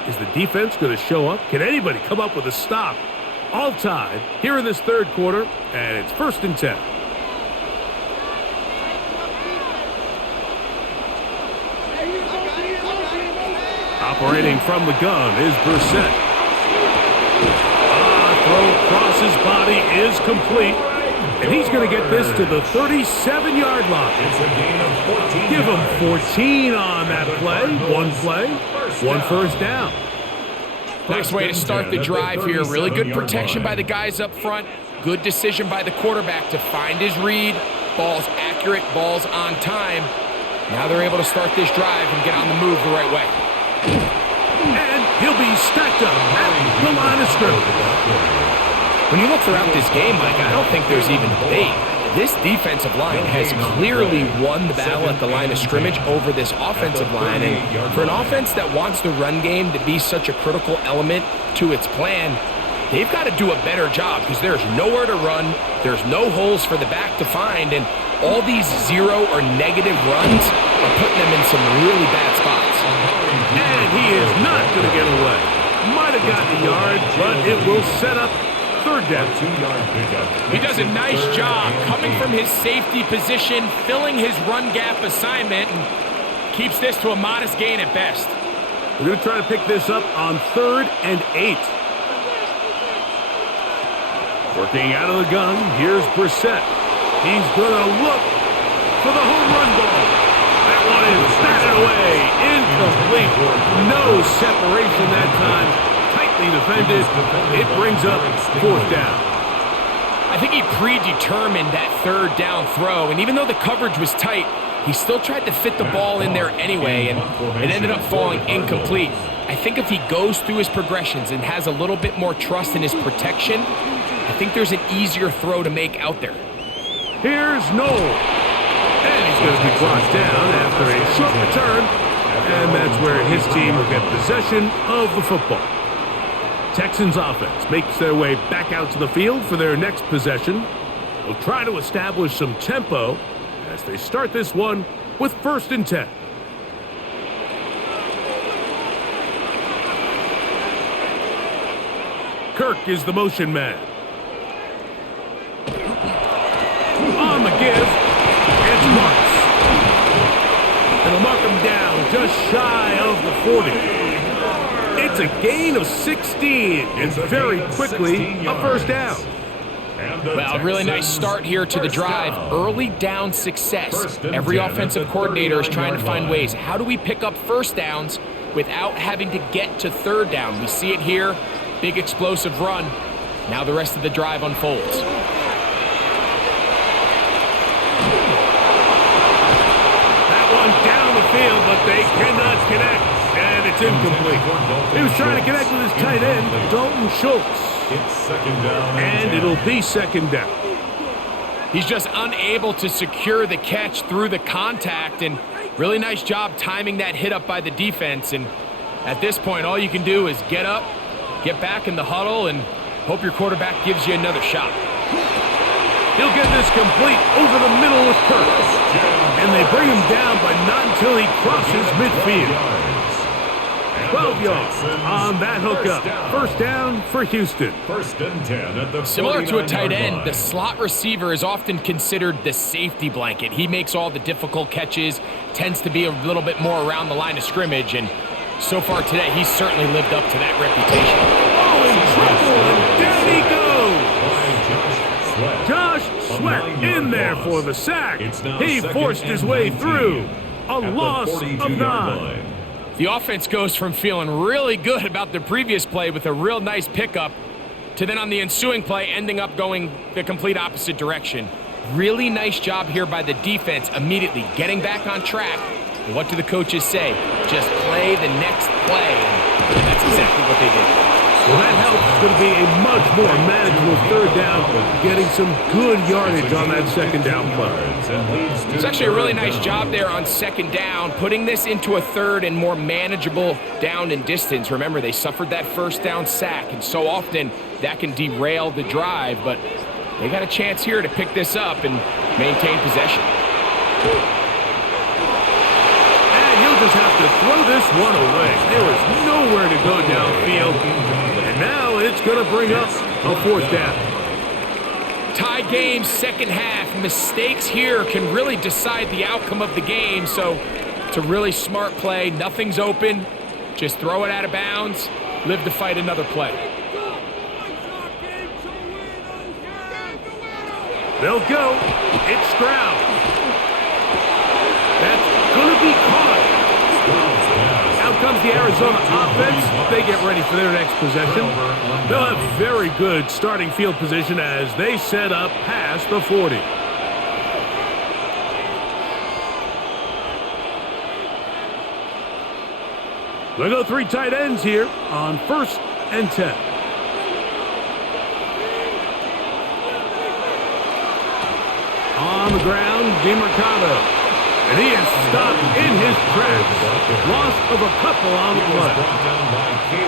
Is the defense going to show up? Can anybody come up with a stop? All tied here in this 3rd quarter, and it's 1st and 10. Operating from the gun is Brissett. Throw across his body is complete, and he's going to get this to the 37-yard line. It's a gain of 14. Give him 14 on that play. One play, one 1st down. Nice way to start the drive here. Really good protection by the guys up front. Good decision by the quarterback to find his read. Ball's accurate, ball's on time. Now they're able to start this drive and get on the move the right way. And he'll be stacked up at the line of scrimmage. When you look throughout this game, Mike, I don't think there's even debate. This defensive line has clearly won the battle at the line of scrimmage over this offensive line. And for an offense that wants the run game to be such a critical element to its plan, they've got to do a better job because there's nowhere to run, there's no holes for the back to find, and All these zero or negative runs are putting them in some really bad spots. And he is not going to get away. Might have gotten a yard, but it will set up third down. 2-yard pickup. He does a nice job coming from his safety position, filling his run gap assignment, and keeps this to a modest gain at best. We're going to try to pick this up on 3rd and 8. Working out of the gun, here's Brissett. He's going to look for the home run ball. That one is batted away. Incomplete. No separation that time. Tightly defended. It brings up 4th down. I think he predetermined that 3rd down throw, and even though the coverage was tight, he still tried to fit the ball in there anyway, and it ended up falling incomplete. I think if he goes through his progressions and has a little bit more trust in his protection, I think there's an easier throw to make out there. Here's Noel. And he's going to be brought down after a short return, and that's where his team will get possession of the football. Texans offense makes their way back out to the field for their next possession. They'll try to establish some tempo as they start this one with 1st and 10. Kirk is the motion man. On the give, it's Marks. And they'll mark him down just shy of the 40. It's a gain of 16, and very quickly a 1st down. Well, a really nice start here to the drive. Early down success. Every offensive coordinator is trying to find ways. How do we pick up 1st downs without having to get to 3rd down? We see it here. Big explosive run. Now the rest of the drive unfolds. That one down the field, but they cannot connect. And it's incomplete. He was trying to connect with his tight end, Dalton Schultz. It's 2nd down. And it'll be 2nd down. He's just unable to secure the catch through the contact, and really nice job timing that hit up by the defense. And at this point, all you can do is get up, get back in the huddle, and hope your quarterback gives you another shot. He'll get this complete over the middle with Kirk. And they bring him down, but not until he crosses midfield. 12 yards on that hookup. 1st down for Houston. 1st and 10 at the Similar to a tight end, line. the slot receiver is often considered the safety blanket. He makes all the difficult catches, tends to be a little bit more around the line of scrimmage, and so far today, he's certainly lived up to that reputation. Oh, in trouble, and down he goes. Josh Sweat in there for the sack. He forced his way through. A loss of 9. The offense goes from feeling really good about the previous play with a real nice pickup to then on the ensuing play ending up going the complete opposite direction. Really nice job here by the defense immediately getting back on track. And what do the coaches say? Just play the next play. And that's exactly what they did. Well, that helps. It's going to be a much more manageable 3rd down, getting some good yardage on that 2nd down play. It's actually a really nice job there on 2nd down, putting this into a 3rd and more manageable down and distance. Remember, they suffered that 1st down sack, and so often that can derail the drive, but they got a chance here to pick this up and maintain possession. And he'll just have to throw this one away. There is nowhere to go downfield. And now it's going to bring up a 4th down. Tie game, 2nd half. Mistakes here can really decide the outcome of the game, so it's a really smart play. Nothing's open. Just throw it out of bounds. Live to fight another play. They'll go. It's Stroud. That's going to be caught. Out comes the Arizona offense. They get ready for their next possession. They'll have very good starting field position as they set up past the 40. They'll go 3 tight ends here on 1st and 10. On the ground, DeMarcado. And he is stopped in his tracks. Loss of a couple on the play.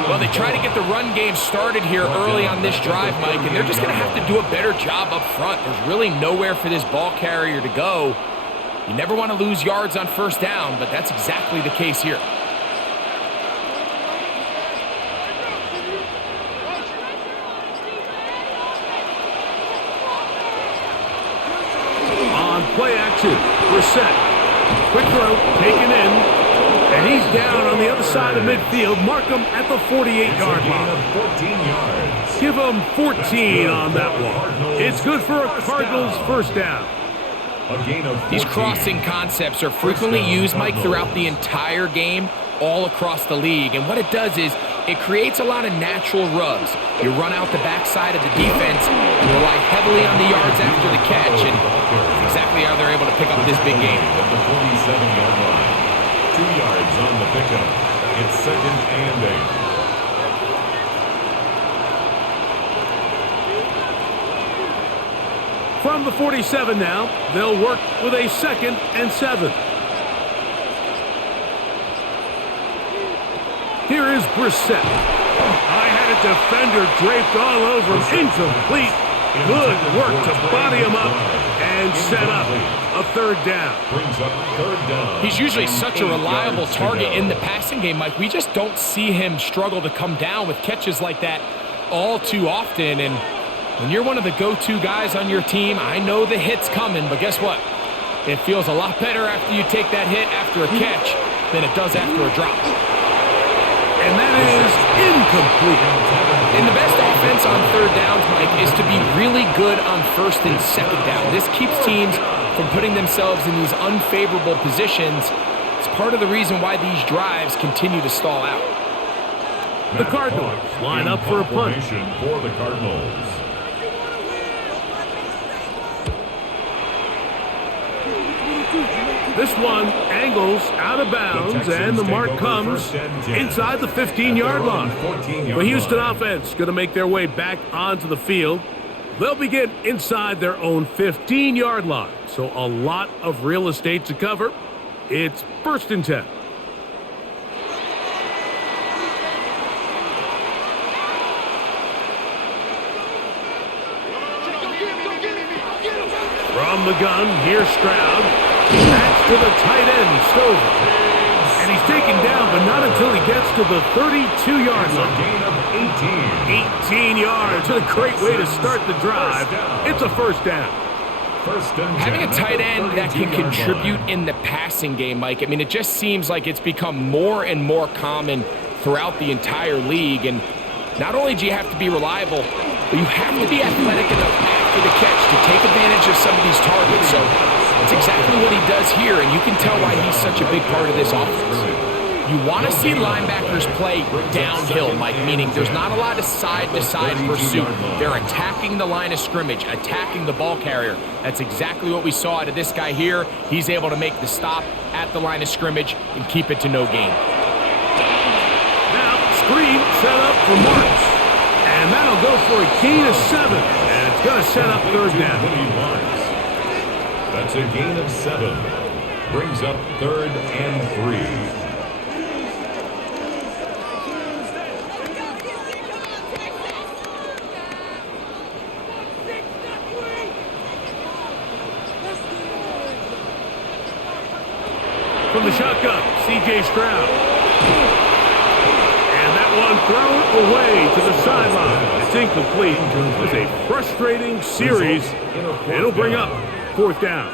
Well, they try to get the run game started here early on this drive, Mike, and they're just going to have to do a better job up front. There's really nowhere for this ball carrier to go. You never want to lose yards on first down, but that's exactly the case here. On play action, Brissett. Quick throw, taken in, and he's down on the other side of midfield. Mark him at the 48-yard line. 14 yards. Give him 14 on that one. It's good for a Cardinals first down. These crossing concepts are frequently used, Mike, throughout the entire game, all across the league. And what it does is it creates a lot of natural rubs. You run out the backside of the defense and rely heavily on the yards after the catch, and that's exactly how they're able to pick up this big game. At the 47-yard line. 2 yards on the pickup. It's 2nd and 8. From the 47 now, they'll work with a 2nd and 7. Here is Brissett. I had a defender draped all over him. Incomplete. Good work to body him up and set up a 3rd down. Brings up 3rd down. He's usually such a reliable target in the passing game, Mike. We just don't see him struggle to come down with catches like that all too often. And when you're one of the go-to guys on your team, I know the hit's coming, but guess what? It feels a lot better after you take that hit after a catch than it does after a drop. And that is incomplete. And the best offense on 3rd downs, Mike, is to be really good on 1st and 2nd down. This keeps teams from putting themselves in these unfavorable positions. It's part of the reason why these drives continue to stall out. The Cardinals line up for a punt. For the Cardinals. This one angles out of bounds, and the mark comes inside the 15-yard line. The Houston offense going to make their way back onto the field. They'll begin inside their own 15-yard line, so a lot of real estate to cover. It's 1st and 10. From the gun, here's Stroud. That's to the tight end, Stover. And he's taken down, but not until he gets to the 32-yard line. Gain of 18 yards. What a great way to start the drive. It's a 1st down. Having a tight end that can contribute in the passing game, Mike, I mean, it just seems like it's become more and more common throughout the entire league. And not only do you have to be reliable, but you have to be athletic enough after the catch to take advantage of some of these targets. So that's exactly what he does here, and you can tell why he's such a big part of this offense. You want to see linebackers play downhill, Mike, meaning there's not a lot of side-to-side pursuit. They're attacking the line of scrimmage, attacking the ball carrier. That's exactly what we saw out of this guy here. He's able to make the stop at the line of scrimmage and keep it to no gain. Now, screen set up for Marks. And that'll go for a gain of 7. And it's going to set up 3rd down. That's a gain of 7. Brings up 3rd and 3. From the shotgun, C.J. Stroud. And that one thrown away to the sideline. It's incomplete. It's a frustrating series. It'll bring up 4th down.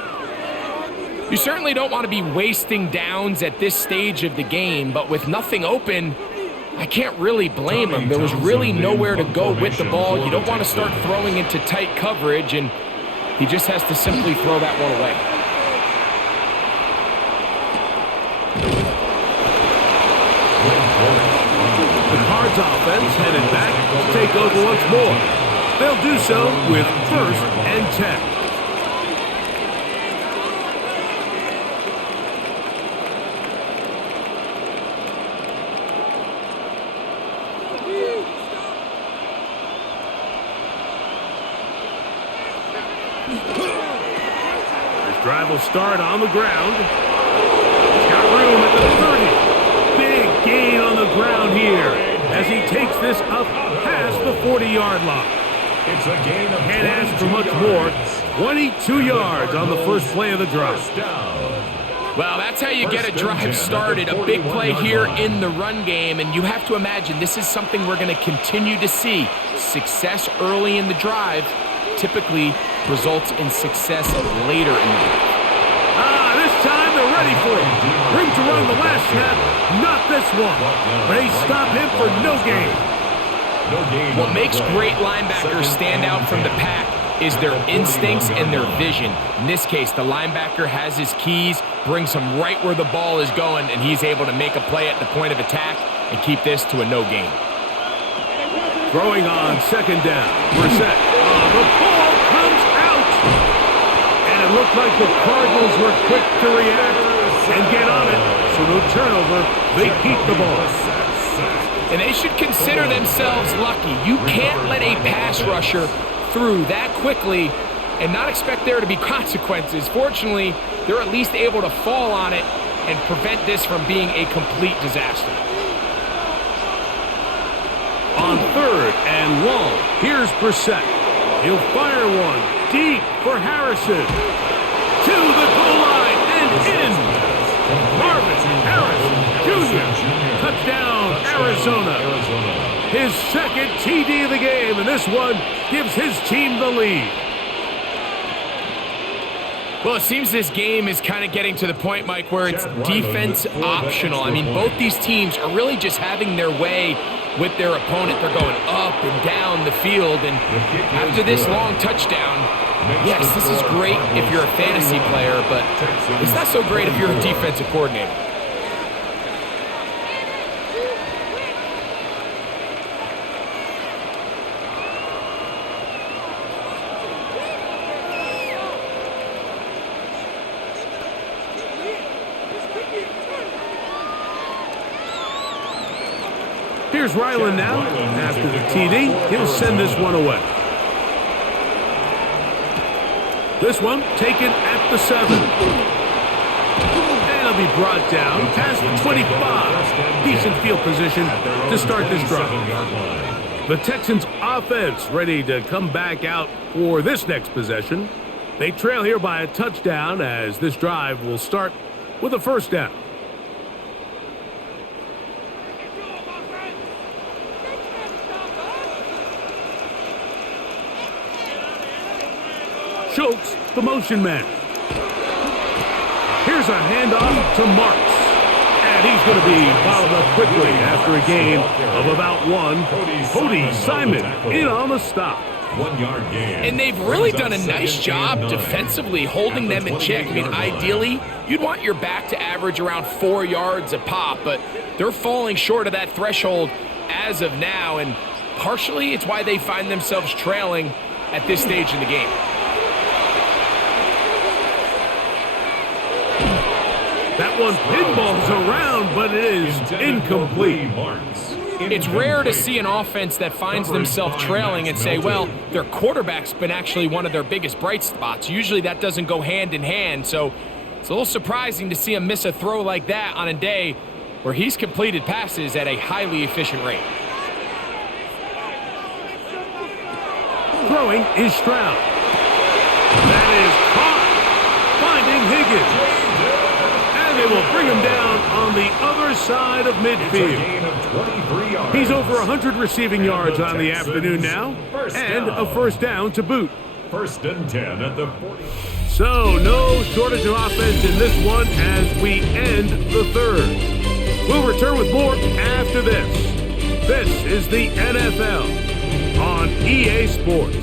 You certainly don't want to be wasting downs at this stage of the game, but with nothing open, I can't really blame him. There was really nowhere to go with the ball. You don't want to start throwing into tight coverage, and he just has to simply throw that one away. The Cards offense headed back to take over once more. They'll do so with 1st and 10. This drive will start on the ground. this up past the 40-yard line. It's a gain of Can't ask for much 22 more. yards. 22 yards on the first play of the drive. First down. Well, that's how you get a drive started. A big play here in the run game, and you have to imagine this is something we're going to continue to see. Success early in the drive typically results in success later in the drive. This time they're ready for it. Room to run the last snap, not this one. They stop him for no gain. What makes great linebackers stand out from the pack is their instincts and their vision. In this case, the linebacker has his keys, brings him right where the ball is going, and he's able to make a play at the point of attack and keep this to a no gain. Throwing on second down. Brissett. The ball comes out. And it looked like the Cardinals were quick to react and get on it. So no turnover. They keep the ball. And they should consider themselves lucky. You can't let a pass rusher through that quickly and not expect there to be consequences. Fortunately, they're at least able to fall on it and prevent this from being a complete disaster. On third and long, here's Brissett. He'll fire one deep for Harrison. To the goal line and in. Marvin Harrison Jr. Touchdown, Arizona. His second TD of the game, and this one gives his team the lead. Well, it seems this game is kind of getting to the point, Mike, where it's defense optional. I mean, both these teams are really just having their way with their opponent. They're going up and down the field, and after this long touchdown, yes, this is great if you're a fantasy player, but it's not so great if you're a defensive coordinator. Here's Ryland now. After the TD, he'll send this one away. This one taken at the 7. And it'll be brought down past the 25. Decent field position to start this drive. The Texans offense ready to come back out for this next possession. They trail here by a touchdown as this drive will start with a first down. Schultz, the motion man. Here's a handoff to Marks. And he's going to be fouled up quickly after a gain of about one. Cody Simon in on the stop. 1 yard gain. And they've really done a nice job defensively holding them in check. I mean, ideally, you'd want your back to average around 4 yards a pop, but they're falling short of that threshold as of now, and partially it's why they find themselves trailing at this stage in the game. That one pinballs around, but it is incomplete. It's rare to see an offense that finds themselves trailing and say, well, their quarterback's been actually one of their biggest bright spots. Usually that doesn't go hand in hand, so it's a little surprising to see him miss a throw like that on a day where he's completed passes at a highly efficient rate. Throwing is Stroud. That is caught. Finding Higgins. They will bring him down on the other side of midfield. He's over 100 receiving yards on the afternoon now, and a first down to boot. First and 10 at the 40. So no shortage of offense in this one as we end the third. We'll return with more after this. This is the NFL on EA Sports.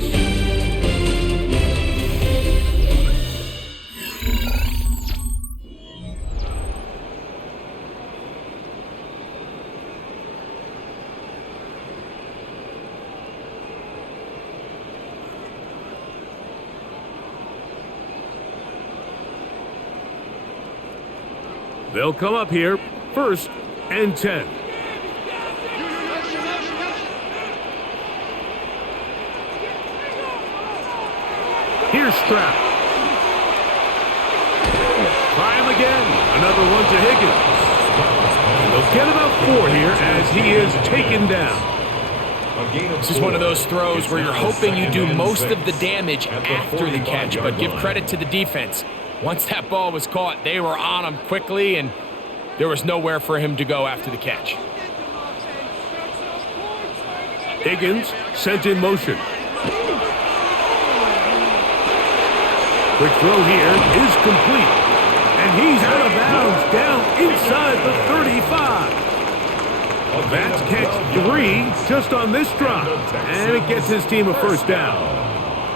They'll come up here, first and 10. Here's Stroud. Try him again. Another one to Higgins. They'll get about 4 here as he is taken down. This is one of those throws where you're hoping you do most of the damage after the catch, but give credit to the defense. Once that ball was caught, they were on him quickly, and there was nowhere for him to go after the catch. Higgins sent in motion. Quick throw here is complete. And he's out of bounds down inside the 35. That's catch 3 just on this drop. And it gets his team a first down.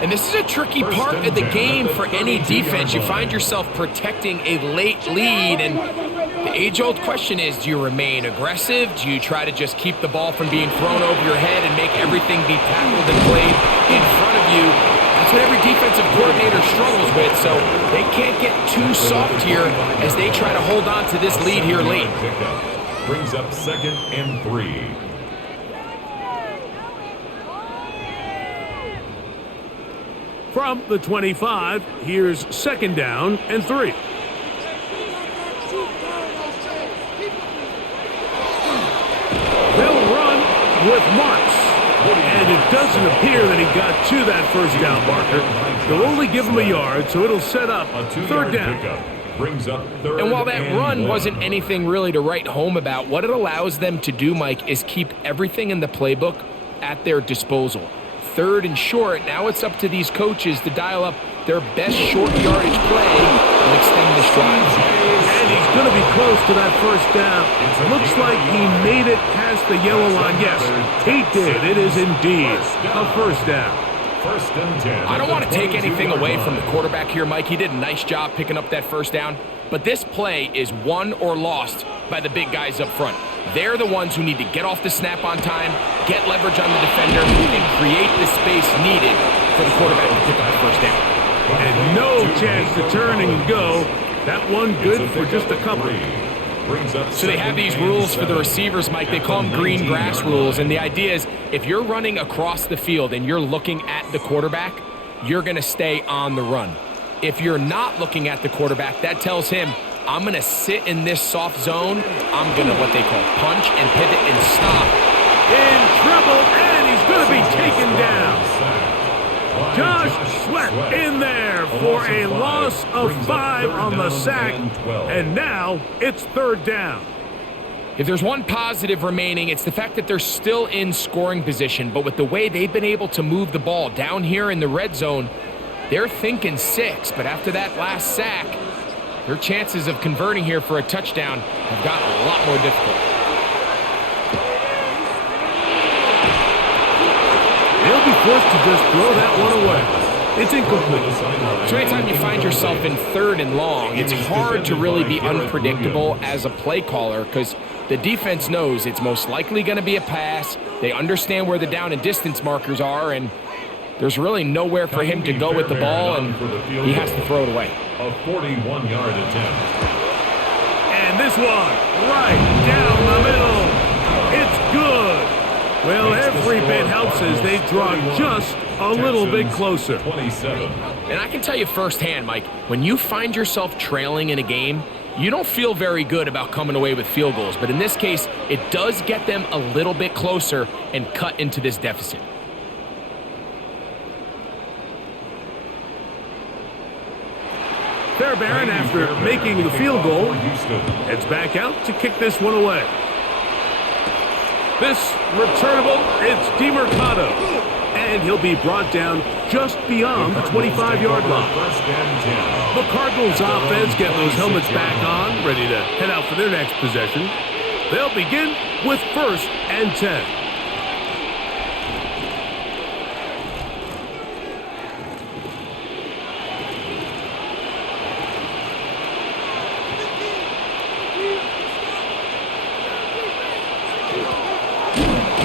And this is a tricky part of the game for any defense. You find yourself protecting a late lead, and the age-old question is, do you remain aggressive? Do you try to just keep the ball from being thrown over your head and make everything be tackled and played in front of you? That's what every defensive coordinator struggles with, so they can't get too soft here as they try to hold on to this lead here late. Brings up 2nd and 3. From the 25, here's 2nd down and 3. They'll run with Marks. And it doesn't appear that he got to that first down marker. They'll only give him a yard, so it'll set up a 3rd down. Brings up 3rd and while that run 1. wasn't anything really to write home about, what it allows them to do, Mike, is keep everything in the playbook at their disposal. 3rd and short, now it's up to these coaches to dial up their best short yardage play and extend this drive. And he's going to be close to that first down. Looks like he made it past the yellow line. Yes, he did. It is indeed a first down. 1st and 10. I don't want to take anything away from the quarterback here, Mike. He did a nice job picking up that first down. But this play is won or lost by the big guys up front. They're the ones who need to get off the snap on time, get leverage on the defender, and create the space needed for the quarterback to pick up the first down. And no chance to turn and go. That one good for just a couple. So they have these rules for the receivers, Mike. They call them green grass rules. And the idea is if you're running across the field and you're looking at the quarterback, you're going to stay on the run. If you're not looking at the quarterback, that tells him, I'm going to sit in this soft zone. I'm going to what they call punch and pivot and stop. In trouble, and he's going to be taken down. Josh Sweat in there for a loss of 5 on the sack, and now it's 3rd down. If there's one positive remaining, it's the fact that they're still in scoring position, but with the way they've been able to move the ball down here in the red zone, they're thinking 6, but after that last sack, their chances of converting here for a touchdown have gotten a lot more difficult. They'll be forced to just throw that one away. It's incomplete. So anytime you find yourself in 3rd and long, it's hard to really be unpredictable as a play caller because the defense knows it's most likely going to be a pass. They understand where the down and distance markers are, and there's really nowhere for him to go with the ball, and he has to throw it away. A 41-yard attempt. And this one, right down the middle. It's good. Well, every bit helps as they draw just a little bit closer. 27. And I can tell you firsthand, Mike, when you find yourself trailing in a game, you don't feel very good about coming away with field goals. But in this case, it does get them a little bit closer and cut into this deficit. Fairbairn, after making the field goal, heads back out to kick this one away. This returnable, it's DeMercado, and he'll be brought down just beyond the 25-yard line. The Cardinals offense getting those helmets back on, ready to head out for their next possession. They'll begin with 1st and 10.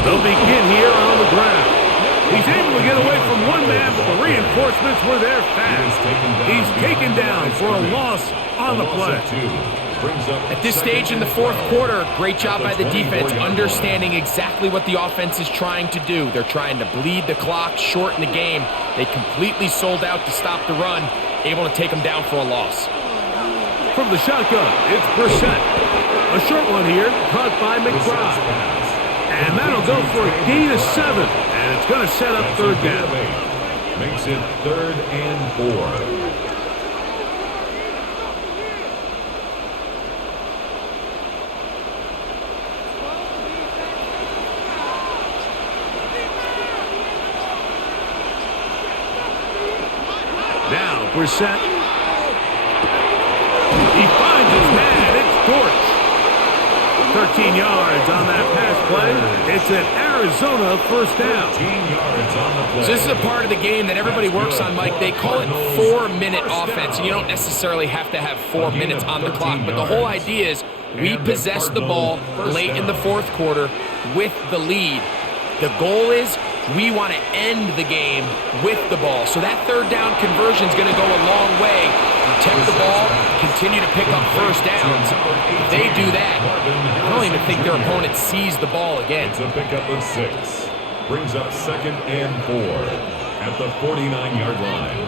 They'll begin here on the ground. He's able to get away from one man, but the reinforcements were there fast. He's taken down for a loss on the play. At this stage in the 4th quarter, great job by the defense understanding exactly what the offense is trying to do. They're trying to bleed the clock, shorten the game. They completely sold out to stop the run, able to take them down for a loss. From the shotgun, it's Brissett. A short one here, caught by McBride. And that'll go for a gain of 7. And it's going to set up third down. Makes it 3rd and 4. Now, Brissett. He finds his man. It's Dortch. 13 yards on that pass play. It's an Arizona first down. 13 yards on the play. So this is a part of the game that everybody works on, Mike. They call it 4-minute offense, and you don't necessarily have to have 4 minutes on the clock. But the whole idea is we possess the ball late in the fourth quarter with the lead. The goal is we want to end the game with the ball. So that third down conversion is going to go a long way. Protect the ball, continue to pick up first downs. If they do that, I don't even think their opponent sees the ball again. It's a pickup of 6. Brings up 2nd and 4 at the 49-yard line.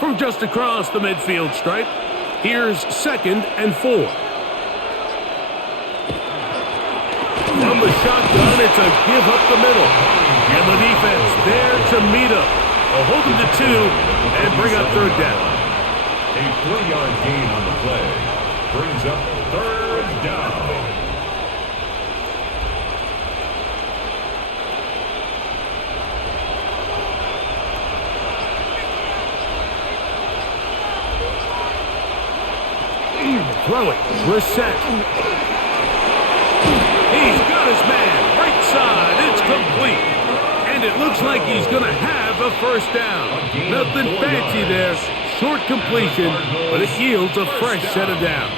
From just across the midfield stripe, here's 2nd and 4. From the shotgun, it's a give up the middle. And the defense there to meet him. They'll hold him to 2 and bring up third down. A 3-yard gain on the play. Brings up third down. Throw it. Brissett. He's got his man. Right side. It's complete. And it looks like he's going to have a first down. Nothing fancy there. Short completion, but it yields a fresh set of downs.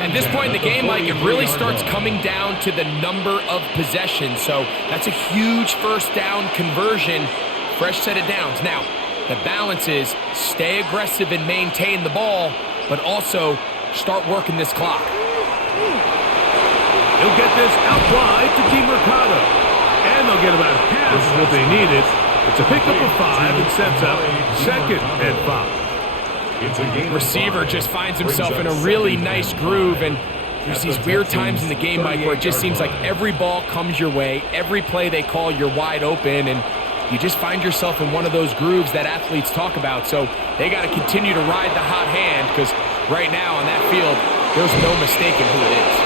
At this point in the game, Mike, it really starts coming down to the number of possessions. So that's a huge first down conversion. Fresh set of downs. Now, the balance is stay aggressive and maintain the ball, but also start working this clock. He'll get this out wide to DeMercado. And they'll get about half what they needed. It's a pickup of 5 and sets up 2nd and 5. Receiver just finds himself in a really nice groove, and there's these weird times in the game, Mike, where it just seems like every ball comes your way, every play they call, you're wide open, and you just find yourself in one of those grooves that athletes talk about. So they got to continue to ride the hot hand, because right now on that field, there's no mistaking who it is.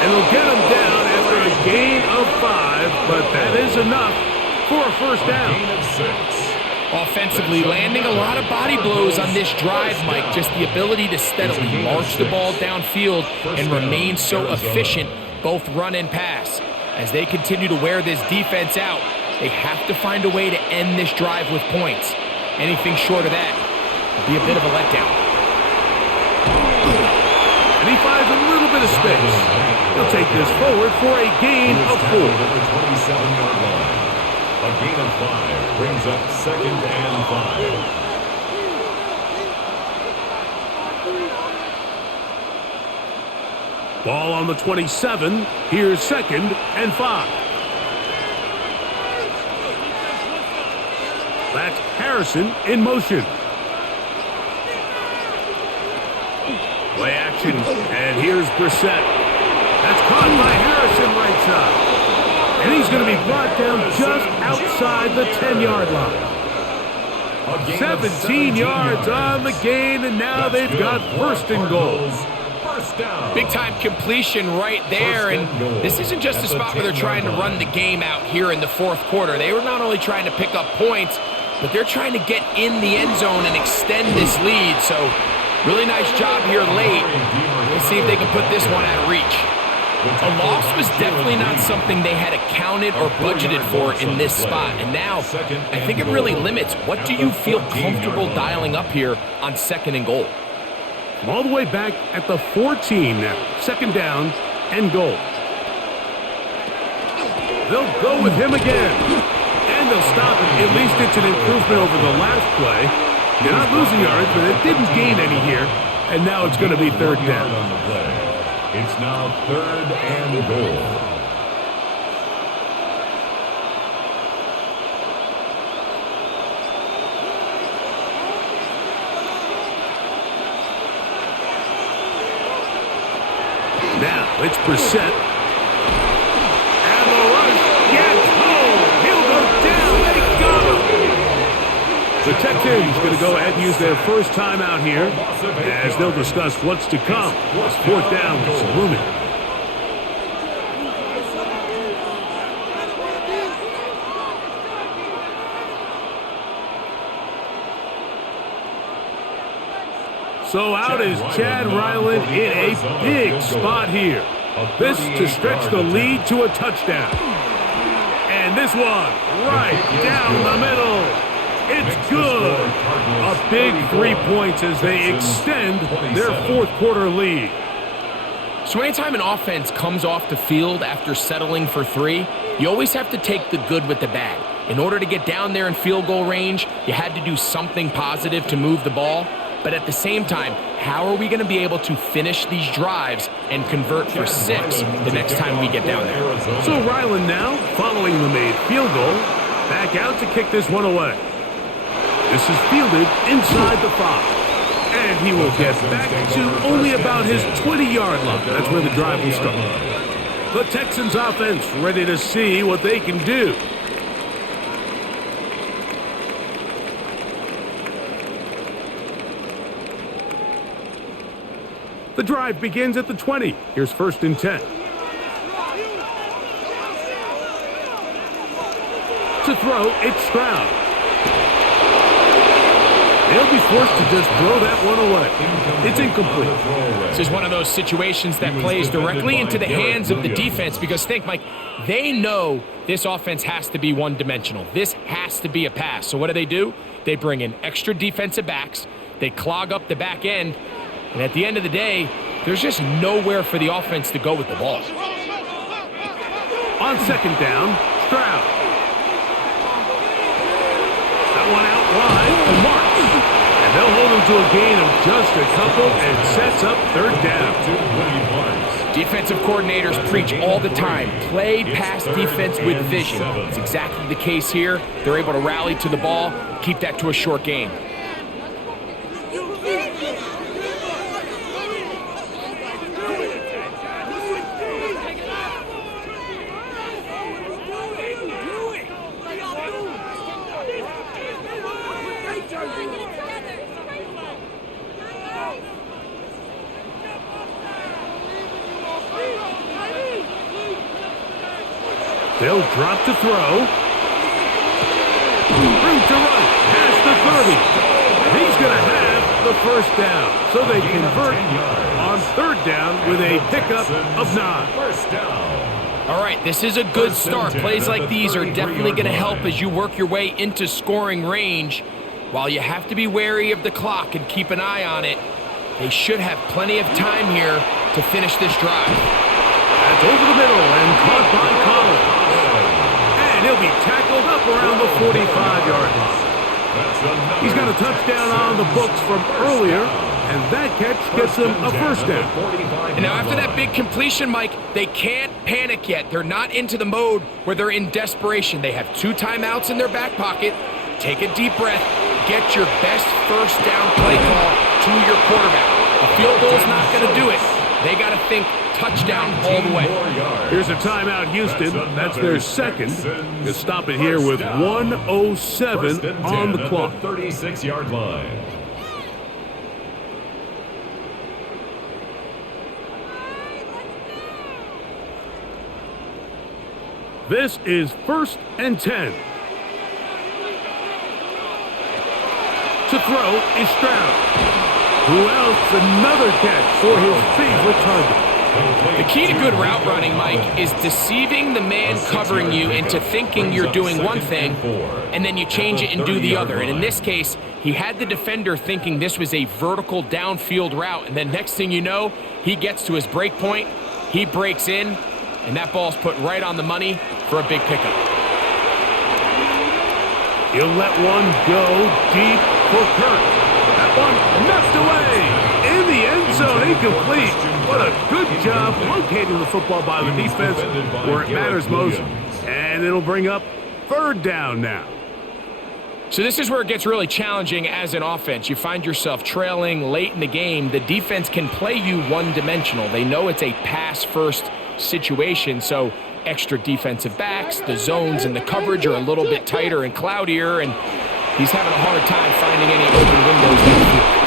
And they'll get him down after a gain of 5, but that is enough for a first down. Offensively, landing a lot of body blows on this drive, Mike. Just the ability to steadily march the ball downfield and remain so efficient, both run and pass. As they continue to wear this defense out, they have to find a way to end this drive with points. Anything short of that would be a bit of a letdown. And he finds a little bit of space. He'll take this forward for a gain of 4. A gain of 5 brings up 2nd and 5. Ball on the 27. Here's 2nd and 5. That's Harrison in motion. Play action, and here's Brissett. That's caught by Harrison right side. And he's going to be brought down just outside the 10-yard line. 17 yards on the gain, and now they've got 1st and goal. Big-time completion right there, and this isn't just a spot where they're trying to run the game out here in the fourth quarter. They were not only trying to pick up points, but they're trying to get in the end zone and extend this lead. So really nice job here late. We'll see if they can put this one out of reach. A loss was definitely not something they had accounted or budgeted for in this spot. And now, I think it really limits what do you feel comfortable dialing up here on 2nd and goal. All the way back at the 14 now. 2nd down and goal. They'll go with him again. And they'll stop it. At least it's an improvement over the last play. They're not losing yards, but it didn't gain any here. And now it's going to be 3rd down. It's now 3rd and goal. Now, It's Brissett. And the rush gets home. He'll go down. They got him. The Texans going to go ahead and use their first timeout here as they'll discuss what's to come. It's fourth down. It's looming. So out is Chad Ryland in a big spot here. This to stretch the lead to a touchdown. And this one right down the middle. It's good. A big 3 points as they extend their fourth quarter lead. So anytime an offense comes off the field after settling for 3, you always have to take the good with the bad. In order to get down there in field goal range, you had to do something positive to move the ball. But at the same time, how are we going to be able to finish these drives and convert for 6 the next time we get down there? So Ryland now, following the made field goal, back out to kick this one away. This is fielded inside the 5. And he will get back to only about his 20-yard line. That's where the drive will start. The Texans offense ready to see what they can do. The drive begins at the 20. Here's 1st and 10. To throw, it's Stroud. They'll be forced to just throw that one away. It's incomplete. This is one of those situations that plays directly into the hands of the defense because think, Mike, they know this offense has to be one-dimensional. This has to be a pass. So what do? They bring in extra defensive backs. They clog up the back end. And at the end of the day, there's just nowhere for the offense to go with the ball. On 2nd down, Stroud. That one out wide for Marks. And they'll hold him to a gain of just a couple and sets up 3rd down. Defensive coordinators preach all the time, play pass defense with vision. It's exactly the case here. They're able to rally to the ball, keep that to a short game. They'll drop to throw. Room to run. Past the 30. He's going to have the 1st down. So they convert on 3rd down with a pickup of 9. All right, this is a good start. Plays like these are definitely going to help as you work your way into scoring range. While you have to be wary of the clock and keep an eye on it, they should have plenty of time here to finish this drive. That's over the middle and caught by Collins. And he'll be tackled up around the 45-yard line. He's got a touchdown on the books from earlier, and that catch gets him a 1st down. And now after that big completion, Mike, they can't panic yet. They're not into the mode where they're in desperation. They have 2 timeouts in their back pocket. Take a deep breath. Get your best 1st down play call to your quarterback. A field goal's not going to do it. They got to think touchdown all the way. Here's a timeout, Houston. That's their 2nd. To stop it here with 1:07 on the clock. 36-yard line. This is 1st and 10. To throw is Stroud. Who else? Another catch for his favorite target. The key to good route running, Mike, is deceiving the man covering you into thinking you're doing one thing, and then you change it and do the other. And in this case, he had the defender thinking this was a vertical downfield route, and then next thing you know, he gets to his break point, he breaks in, and that ball's put right on the money for a big pickup. He'll let one go deep for Kirk. That one knocked away in the end zone, incomplete. What a good job locating the football by the defense where it matters most. And it'll bring up 3rd down now. So this is where it gets really challenging as an offense. You find yourself trailing late in the game. The defense can play you one-dimensional. They know it's a pass-first situation, so extra defensive backs, the zones and the coverage are a little bit tighter and cloudier, and he's having a hard time finding any open windows downfield.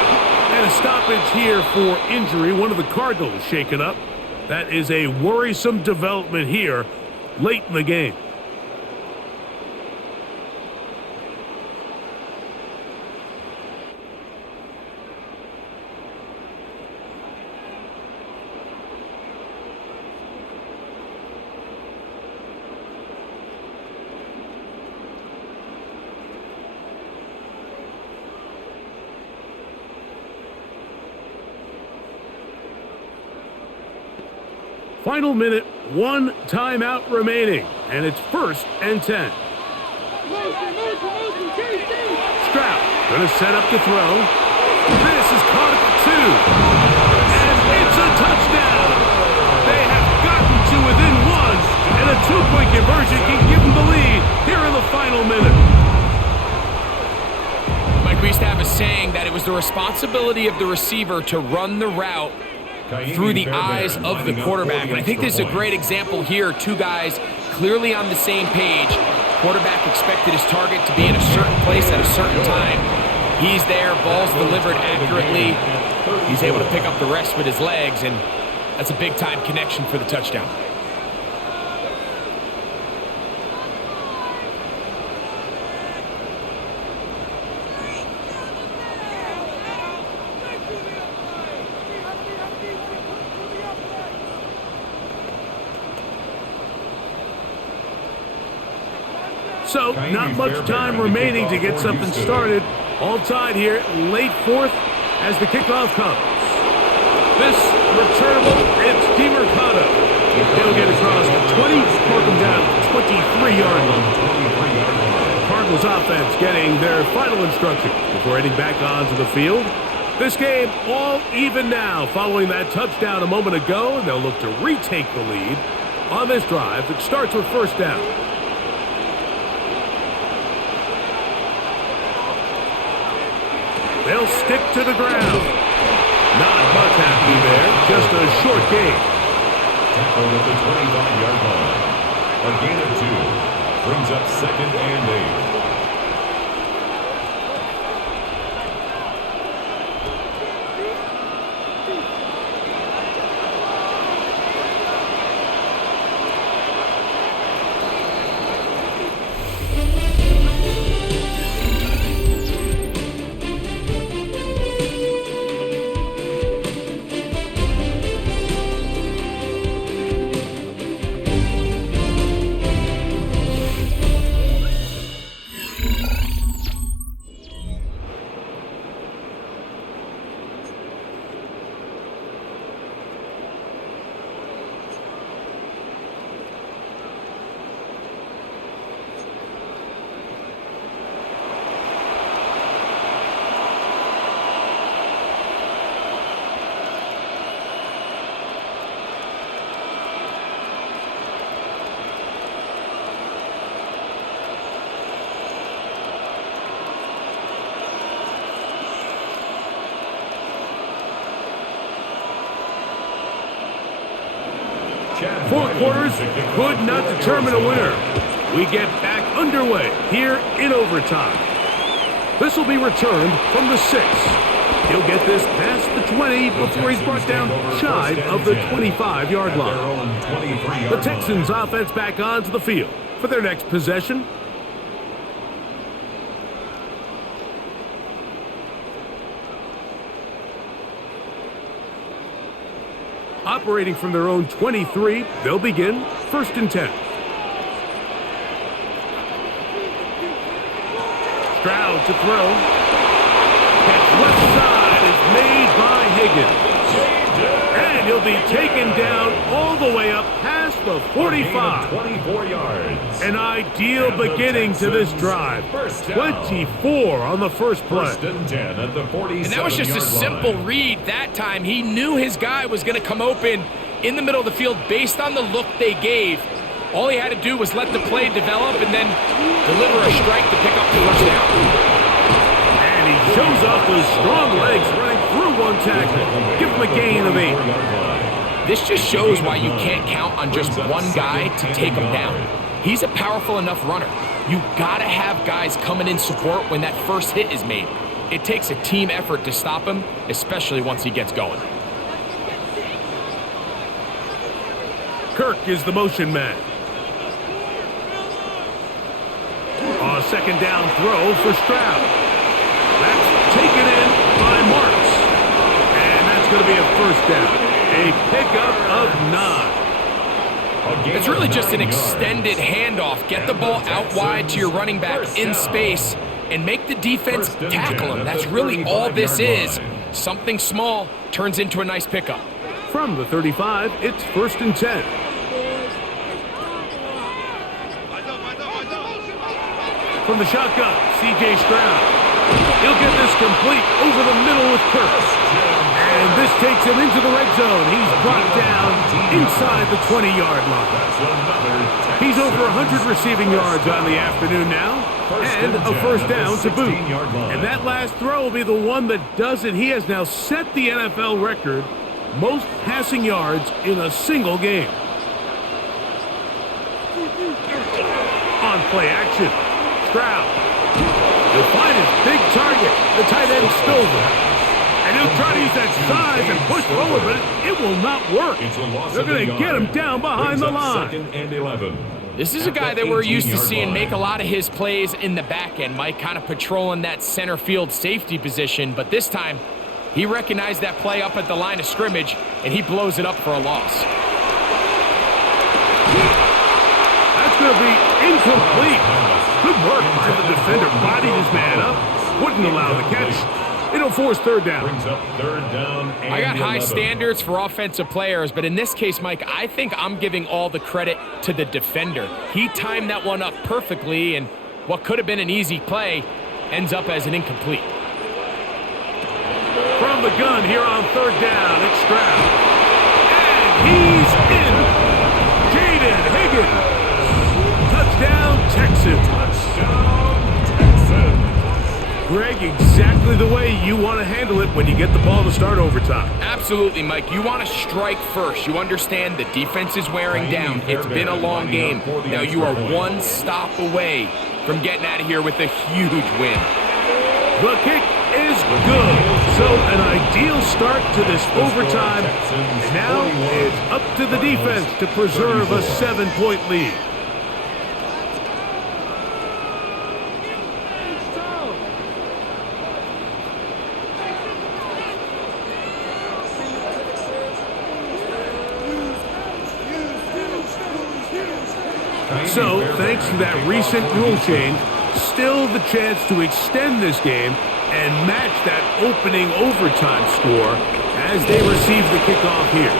And a stoppage here for injury. One of the Cardinals shaken up. That is a worrisome development here late in the game. Final minute, one timeout remaining, and it's 1st and 10. Stroud going to set up to throw. This is caught at the 2, and it's a touchdown. They have gotten to within 1, and a 2-point conversion can give them the lead here in the final minute. Mike, we used to have a saying that it was the responsibility of the receiver to run the route through the eyes of the quarterback. And I think this is a great example here. Two guys clearly on the same page. Quarterback expected his target to be in a certain place at a certain time. He's there, ball's delivered accurately. He's able to pick up the rest with his legs, and that's a big-time connection for the touchdown. So, not much time remaining to get something started. All tied here, late 4th as the kickoff comes. This returnable, it's DeMercado. He'll get across the 20, mark him down at the 23-yard line. Cardinals offense getting their final instructions before heading back onto the field. This game all even now following that touchdown a moment ago, and they'll look to retake the lead on this drive that starts with 1st down. They'll stick to the ground. Not much happening there. Just a short gain. Tackle at the 25-yard line. A gain of 2. Brings up 2nd and 8. Four quarters could not determine a winner. We get back underway here in overtime. This will be returned from the 6. He'll get this past the 20 before he's brought down shy of the 25-yard line. The Texans offense back onto the field for their next possession. Operating from their own 23, they'll begin 1st and 10. Stroud to throw. Catch left side is made by Higgins. And he'll be taken down all the way up past the 45. 24 yards. An ideal beginning to this drive. 24 on the first play. 1st and 10 at the 47-yard line. And that was just a simple read that time. He knew his guy was going to come open in the middle of the field based on the look they gave. All he had to do was let the play develop and then deliver a strike to pick up the first down. And he shows off those strong legs running through one tackle. Give him a gain of 8. This just shows why you can't count on just one guy to take him down. He's a powerful enough runner. You gotta have guys coming in support when that first hit is made. It takes a team effort to stop him, especially once he gets going. Kirk is the motion man. A second down throw for Stroud. That's taken in by Marks. And that's going to be a first down. A pickup of 9. It's really just an extended handoff. Get the ball out wide to your running back in space and make the defense tackle him. That's really all this is. Something small turns into a nice pickup. From the 35, it's 1st and 10. From the shotgun, C.J. Stroud. He'll get this complete over the middle with Kirk. And this takes him into the red zone. He's brought down inside the 20-yard line. He's over 100 receiving yards on the afternoon now, and a first down to boot. And that last throw will be the one that does it. He has now set the NFL record, most passing yards in a single game. On play action, Stroud. He'll find his big target, the tight end Stover. And he'll try to use that size and push forward, but it will not work. They're going to get him down behind the line. 2nd and 11. This is a guy that we're used to seeing make a lot of his plays in the back end, Mike, kind of patrolling that center field safety position. But this time, he recognized that play up at the line of scrimmage, and he blows it up for a loss. That's going to be incomplete. Good work by the defender. Bodied his man up. Wouldn't allow the catch. It'll force third down. Brings up 3rd down and I got high 11. standards for offensive players, but in this case, Mike, I think I'm giving all the credit to the defender. He timed that one up perfectly, and what could have been an easy play ends up as an incomplete. From the gun here on 3rd down, it's Stroud. And he's in. Jaden Higgins. Touchdown, Texans. Touchdown, Texans. Greg, exactly the way you want to handle it when you get the ball to start overtime. Absolutely, Mike. You want to strike first. You understand the defense is wearing down. It's been a long game. Now you are one stop away from getting out of here with a huge win. The kick is good. So an ideal start to this overtime. And now it's up to the defense to preserve a 7-point lead. So, thanks to that recent rule change, still the chance to extend this game and match that opening overtime score as they receive the kickoff here.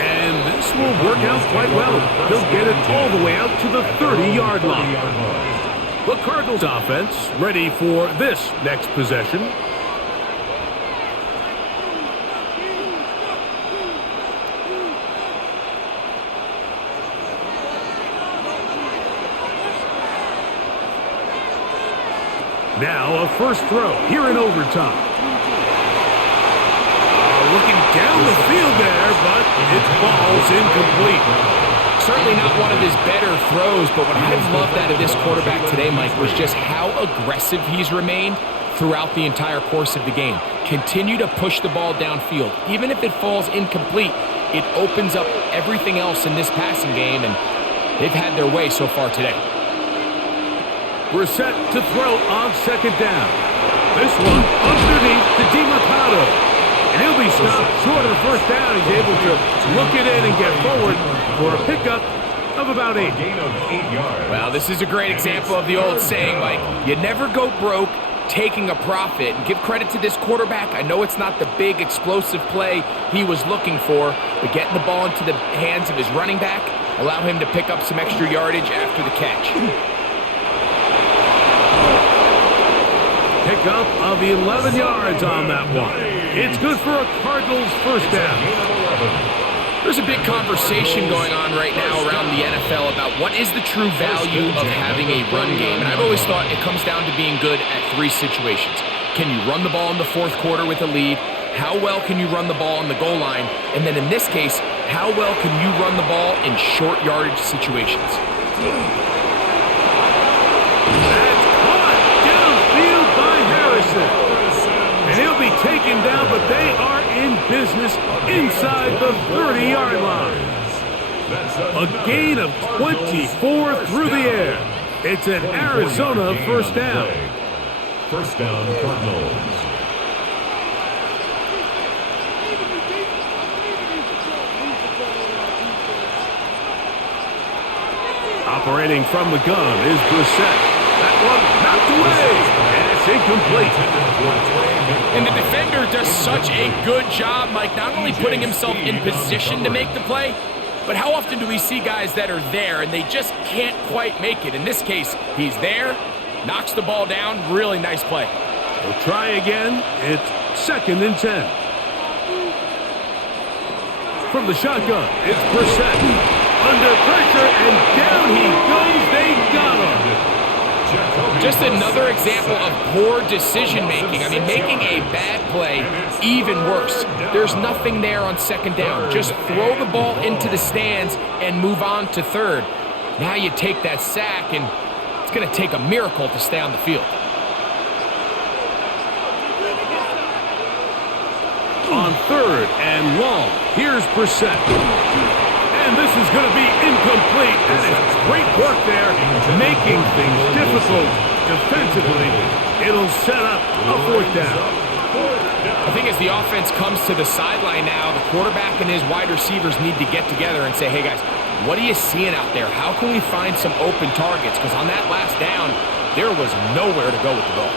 And this will work out quite well. They'll get it all the way out to the 30-yard line. The Cardinals offense ready for this next possession. Now a first throw here in overtime. Looking down the field there, but it falls incomplete. Certainly not one of his better throws, but what I've loved out of this quarterback today, Mike, was just how aggressive he's remained throughout the entire course of the game. Continue to push the ball downfield. Even if it falls incomplete, it opens up everything else in this passing game, and they've had their way so far today. We're set to throw on 2nd down. This one underneath to DiMercado. And he'll be stopped short of the first down. He's able to look it in and get forward for a pickup of about 8. Gain of 8 yards. Well, this is a great example of the old saying, Mike, you never go broke taking a profit. And give credit to this quarterback. I know it's not the big explosive play he was looking for, but getting the ball into the hands of his running back, allow him to pick up some extra yardage after the catch. Pickup of 11 yards on that one. It's good for a Cardinals first down. There's a big conversation going on right now around the NFL about what is the true value of having a run game. And I've always thought it comes down to being good at three situations. Can you run the ball in the fourth quarter with a lead? How well can you run the ball on the goal line? And then in this case, how well can you run the ball in short yardage situations? That's caught downfield by Harrison. And he'll be taken down, but they are in business inside the 30-yard line. A gain of 24 through the air. It's an Arizona first down. First down, Cardinals. Operating from the gun is Brissett. That one knocked away, and it's incomplete. And the defender does such a good job, Mike, not only putting himself in position to make the play, but how often do we see guys that are there and they just can't quite make it? In this case, he's there, knocks the ball down, really nice play. We'll try again. It's 2nd and 10. From the shotgun, it's Brissett. Under pressure, and down he goes. They got him. Just another example of poor decision-making. I mean, making a bad play even worse. There's nothing there on 2nd down. Just throw the ball into the stands and move on to 3rd. Now you take that sack, and it's going to take a miracle to stay on the field. On 3rd and long, here's Brissett. And this is going to be incomplete. That is great work there, making things difficult defensively. It'll set up a 4th down. I think as the offense comes to the sideline now, the quarterback and his wide receivers need to get together and say, hey, guys, what are you seeing out there? How can we find some open targets? Because on that last down, there was nowhere to go with the ball.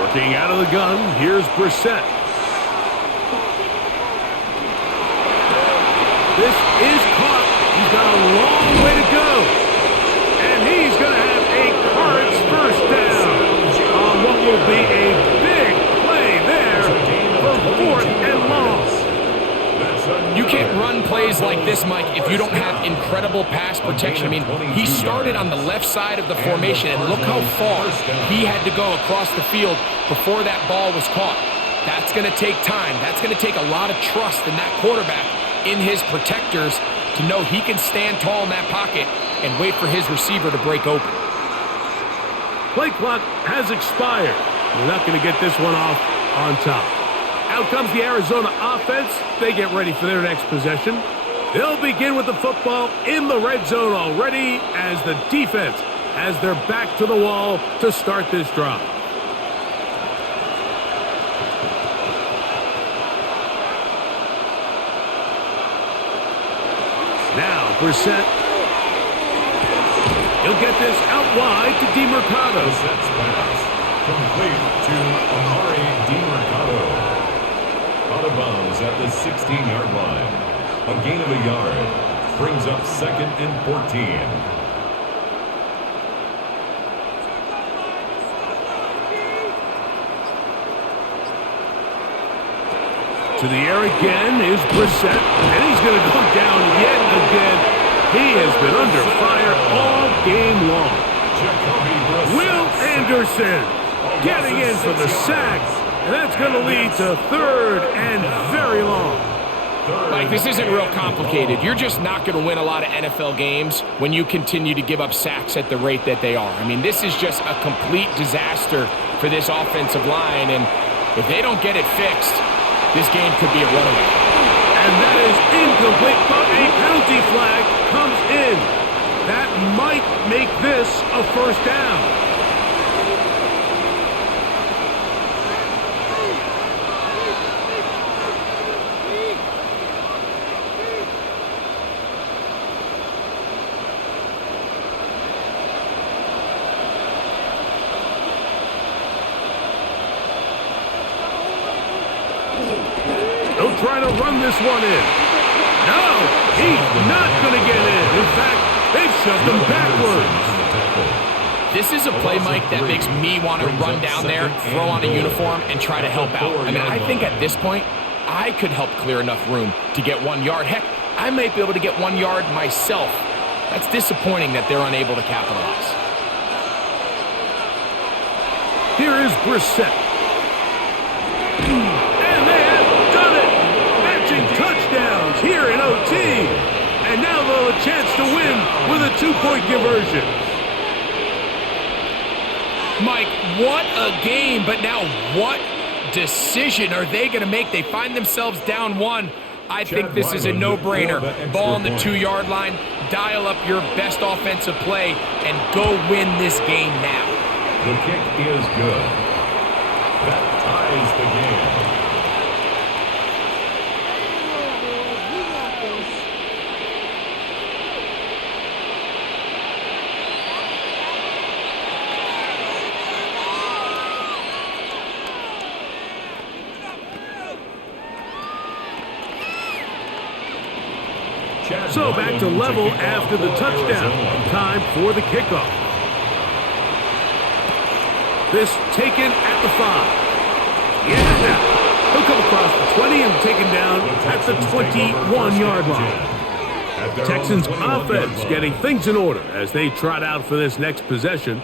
Working out of the gun, here's Brissett. This is caught. He's got a long way to go. And he's going to have a Cards first down on what will be a big play there for 4th and long. You can't run plays like this, Mike, if you don't have incredible pass protection. I mean, he started on the left side of the formation, and look how far he had to go across the field before that ball was caught. That's going to take time. That's going to take a lot of trust in that quarterback in his protectors to know he can stand tall in that pocket and wait for his receiver to break open. Play clock has expired. We're not going to get this one off on top. Out comes the Arizona offense. They get ready for their next possession. They'll begin with the football in the red zone already as the defense has their back to the wall to start this drive. Now, Brissett. He'll get this out wide to DeMercado. Brissett's pass complete to Amari DeMercado. Out of bounds at the 16-yard line. A gain of a yard. Brings up 2nd and 14. To the air again is Brissett, and he's going to go down yet again. He has been under fire all game long. Will Anderson getting in for the sack, and that's going to lead to 3rd and very long. Mike, this isn't real complicated. You're just not going to win a lot of NFL games when you continue to give up sacks at the rate that they are. I mean, this is just a complete disaster for this offensive line, and if they don't get it fixed, this game could be a runaway. And that is incomplete, but a penalty flag comes in. That might make this a first down. They'll try to run this one in. No, he's not going to get in. In fact, they've shoved him backwards. This is a play, Mike, that makes me want to run down there, throw on a uniform, and try to help out. I mean, I think at this point, I could help clear enough room to get 1 yard. Heck, I might be able to get 1 yard myself. That's disappointing that they're unable to capitalize. Here is Brissett. And they have done it! Matching touchdowns here in OT. And now they'll have a chance to win with a 2-point conversion. Mike, what a game, but now what decision are they going to make? They find themselves down 1. I think this is a no-brainer. Ball on the 2-yard line, dial up your best offensive play, and go win this game now. The kick is good. That ties the game. So back to level after the touchdown. Time for the kickoff. This taken at the 5. Yeah. He'll come across the 20 and taken down at the 21-yard line. Texans offense getting things in order as they trot out for this next possession.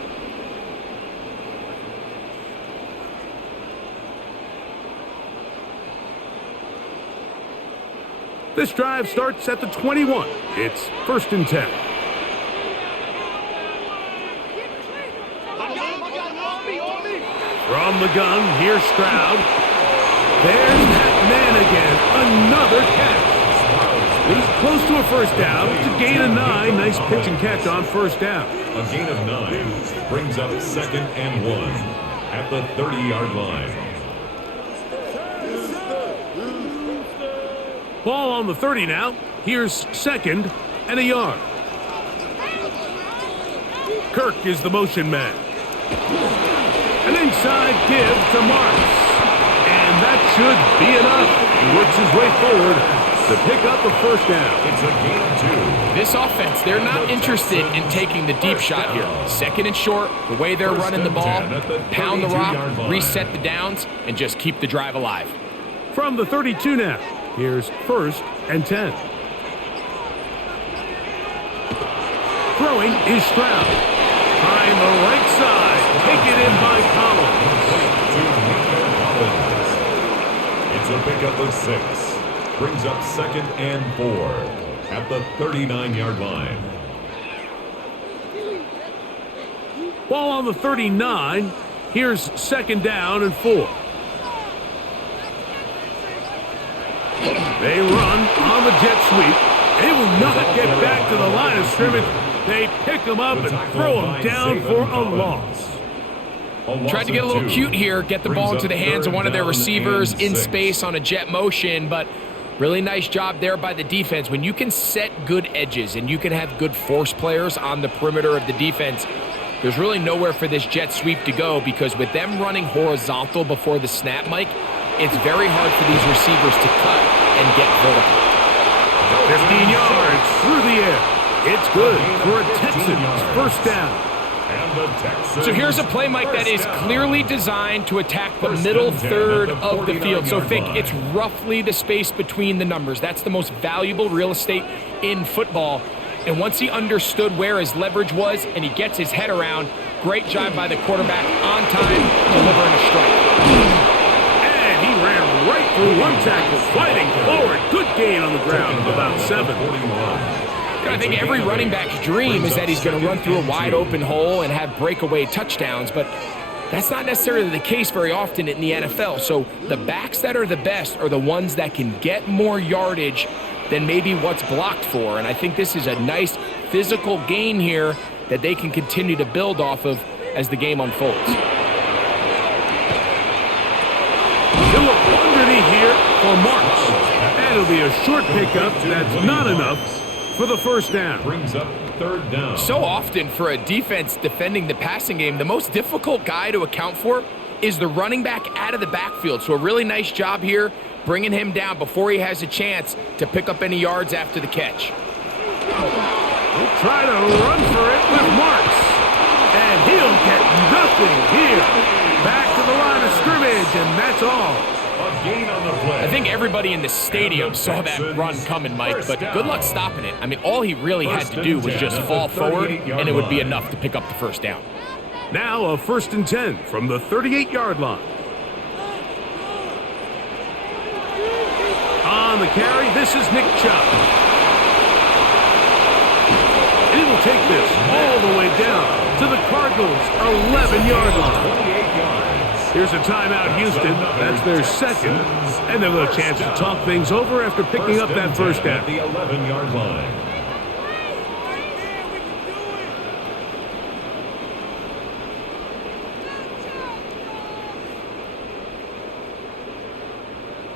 This drive starts at the 21. It's 1st and 10. From the gun, here's Stroud. There's that man again. Another catch. He's close to a first down to gain a 9. Nice pitch and catch on first down. A gain of 9 brings up 2nd and 1 at the 30-yard line. Ball on the 30 now. Here's 2nd and a yard. Kirk is the motion man. An inside give to Marks. And that should be enough. He works his way forward to pick up the first down. It's a gain of 2. This offense, they're not interested in taking the deep shot here. 2nd and short, the way they're running the ball, pound the rock, reset the downs, and just keep the drive alive. From the 32 now. Here's 1st and 10. Throwing is Stroud. Trying the right side. Taken in by Collins. It's a pickup of 6. Brings up 2nd and 4 at the 39-yard line. Ball on the 39. Here's 2nd down and 4. They run on the jet sweep. They will not get back to the line of scrimmage. They pick him up and throw him down for a loss. Tried to get a little cute here, get the ball into the hands of one of their receivers in space on a jet motion, but really nice job there by the defense. When you can set good edges and you can have good force players on the perimeter of the defense, there's really nowhere for this jet sweep to go, because with them running horizontal before the snap, Mike, it's very hard for these receivers to cut and get vertical. 15 yards through the air. It's good for a Texans first down. So here's a play, Mike, that is clearly designed to attack the middle third of the field. So think it's roughly the space between the numbers. That's the most valuable real estate in football. And once he understood where his leverage was and he gets his head around, great job by the quarterback on time, delivering a strike. He ran right through one tackle, fighting forward. Good gain on the ground of about 7. I think every running back's dream is that he's going to run through a wide open hole and have breakaway touchdowns, but that's not necessarily the case very often in the NFL. So the backs that are the best are the ones that can get more yardage than maybe what's blocked for. And I think this is a nice physical gain here that they can continue to build off of as the game unfolds. He'll look underneath here for Marks. And it'll be a short pickup. That's not enough for the first down. Brings up 3rd down. So often for a defense defending the passing game, the most difficult guy to account for is the running back out of the backfield. So a really nice job here, bringing him down before he has a chance to pick up any yards after the catch. He'll try to run for it with Marks. And he'll get nothing here. Back to the line of scrimmage, and that's all. A gain on the play. I think everybody in the stadium saw that run coming, Mike, but good luck stopping it. I mean, all he really had to do was just fall forward, and it would be enough to pick up the first down. Now a 1st and 10 from the 38-yard line. On the carry, this is Nick Chubb. And he will take this all the way down to the Cardinals' 11-yard line. Here's a timeout, Houston. That's their second. And they'll have a chance to talk things over after picking up that first down. At the 11-yard line.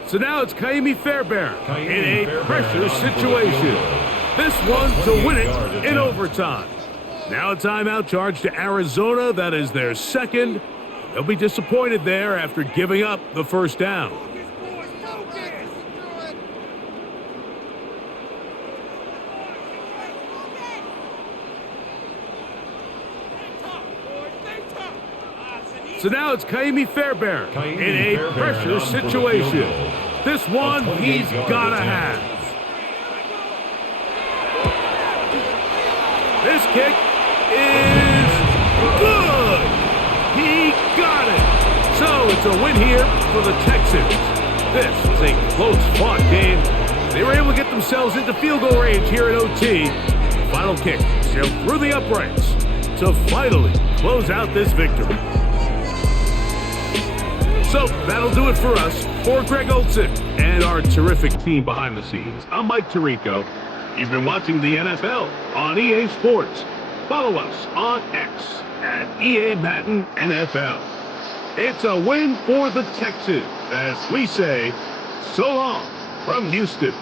So now it's Kaimi Fairbairn in a pressure situation. This one to win it in overtime. Now a timeout charge to Arizona. That is their second. They'll be disappointed there after giving up the first down. So now it's Kaimi Fairbairn in a pressure situation. This one he's got to have. This kick is good. He got it. So it's a win here for the Texans. This was a close-fought game. They were able to get themselves into field goal range here at OT. Final kick sailed through the uprights to finally close out this victory. So that'll do it for us. For Greg Olson and our terrific team behind the scenes, I'm Mike Tirico. You've been watching the NFL on EA Sports. Follow us on X at EA Madden NFL. It's a win for the Texans as we say so long from Houston.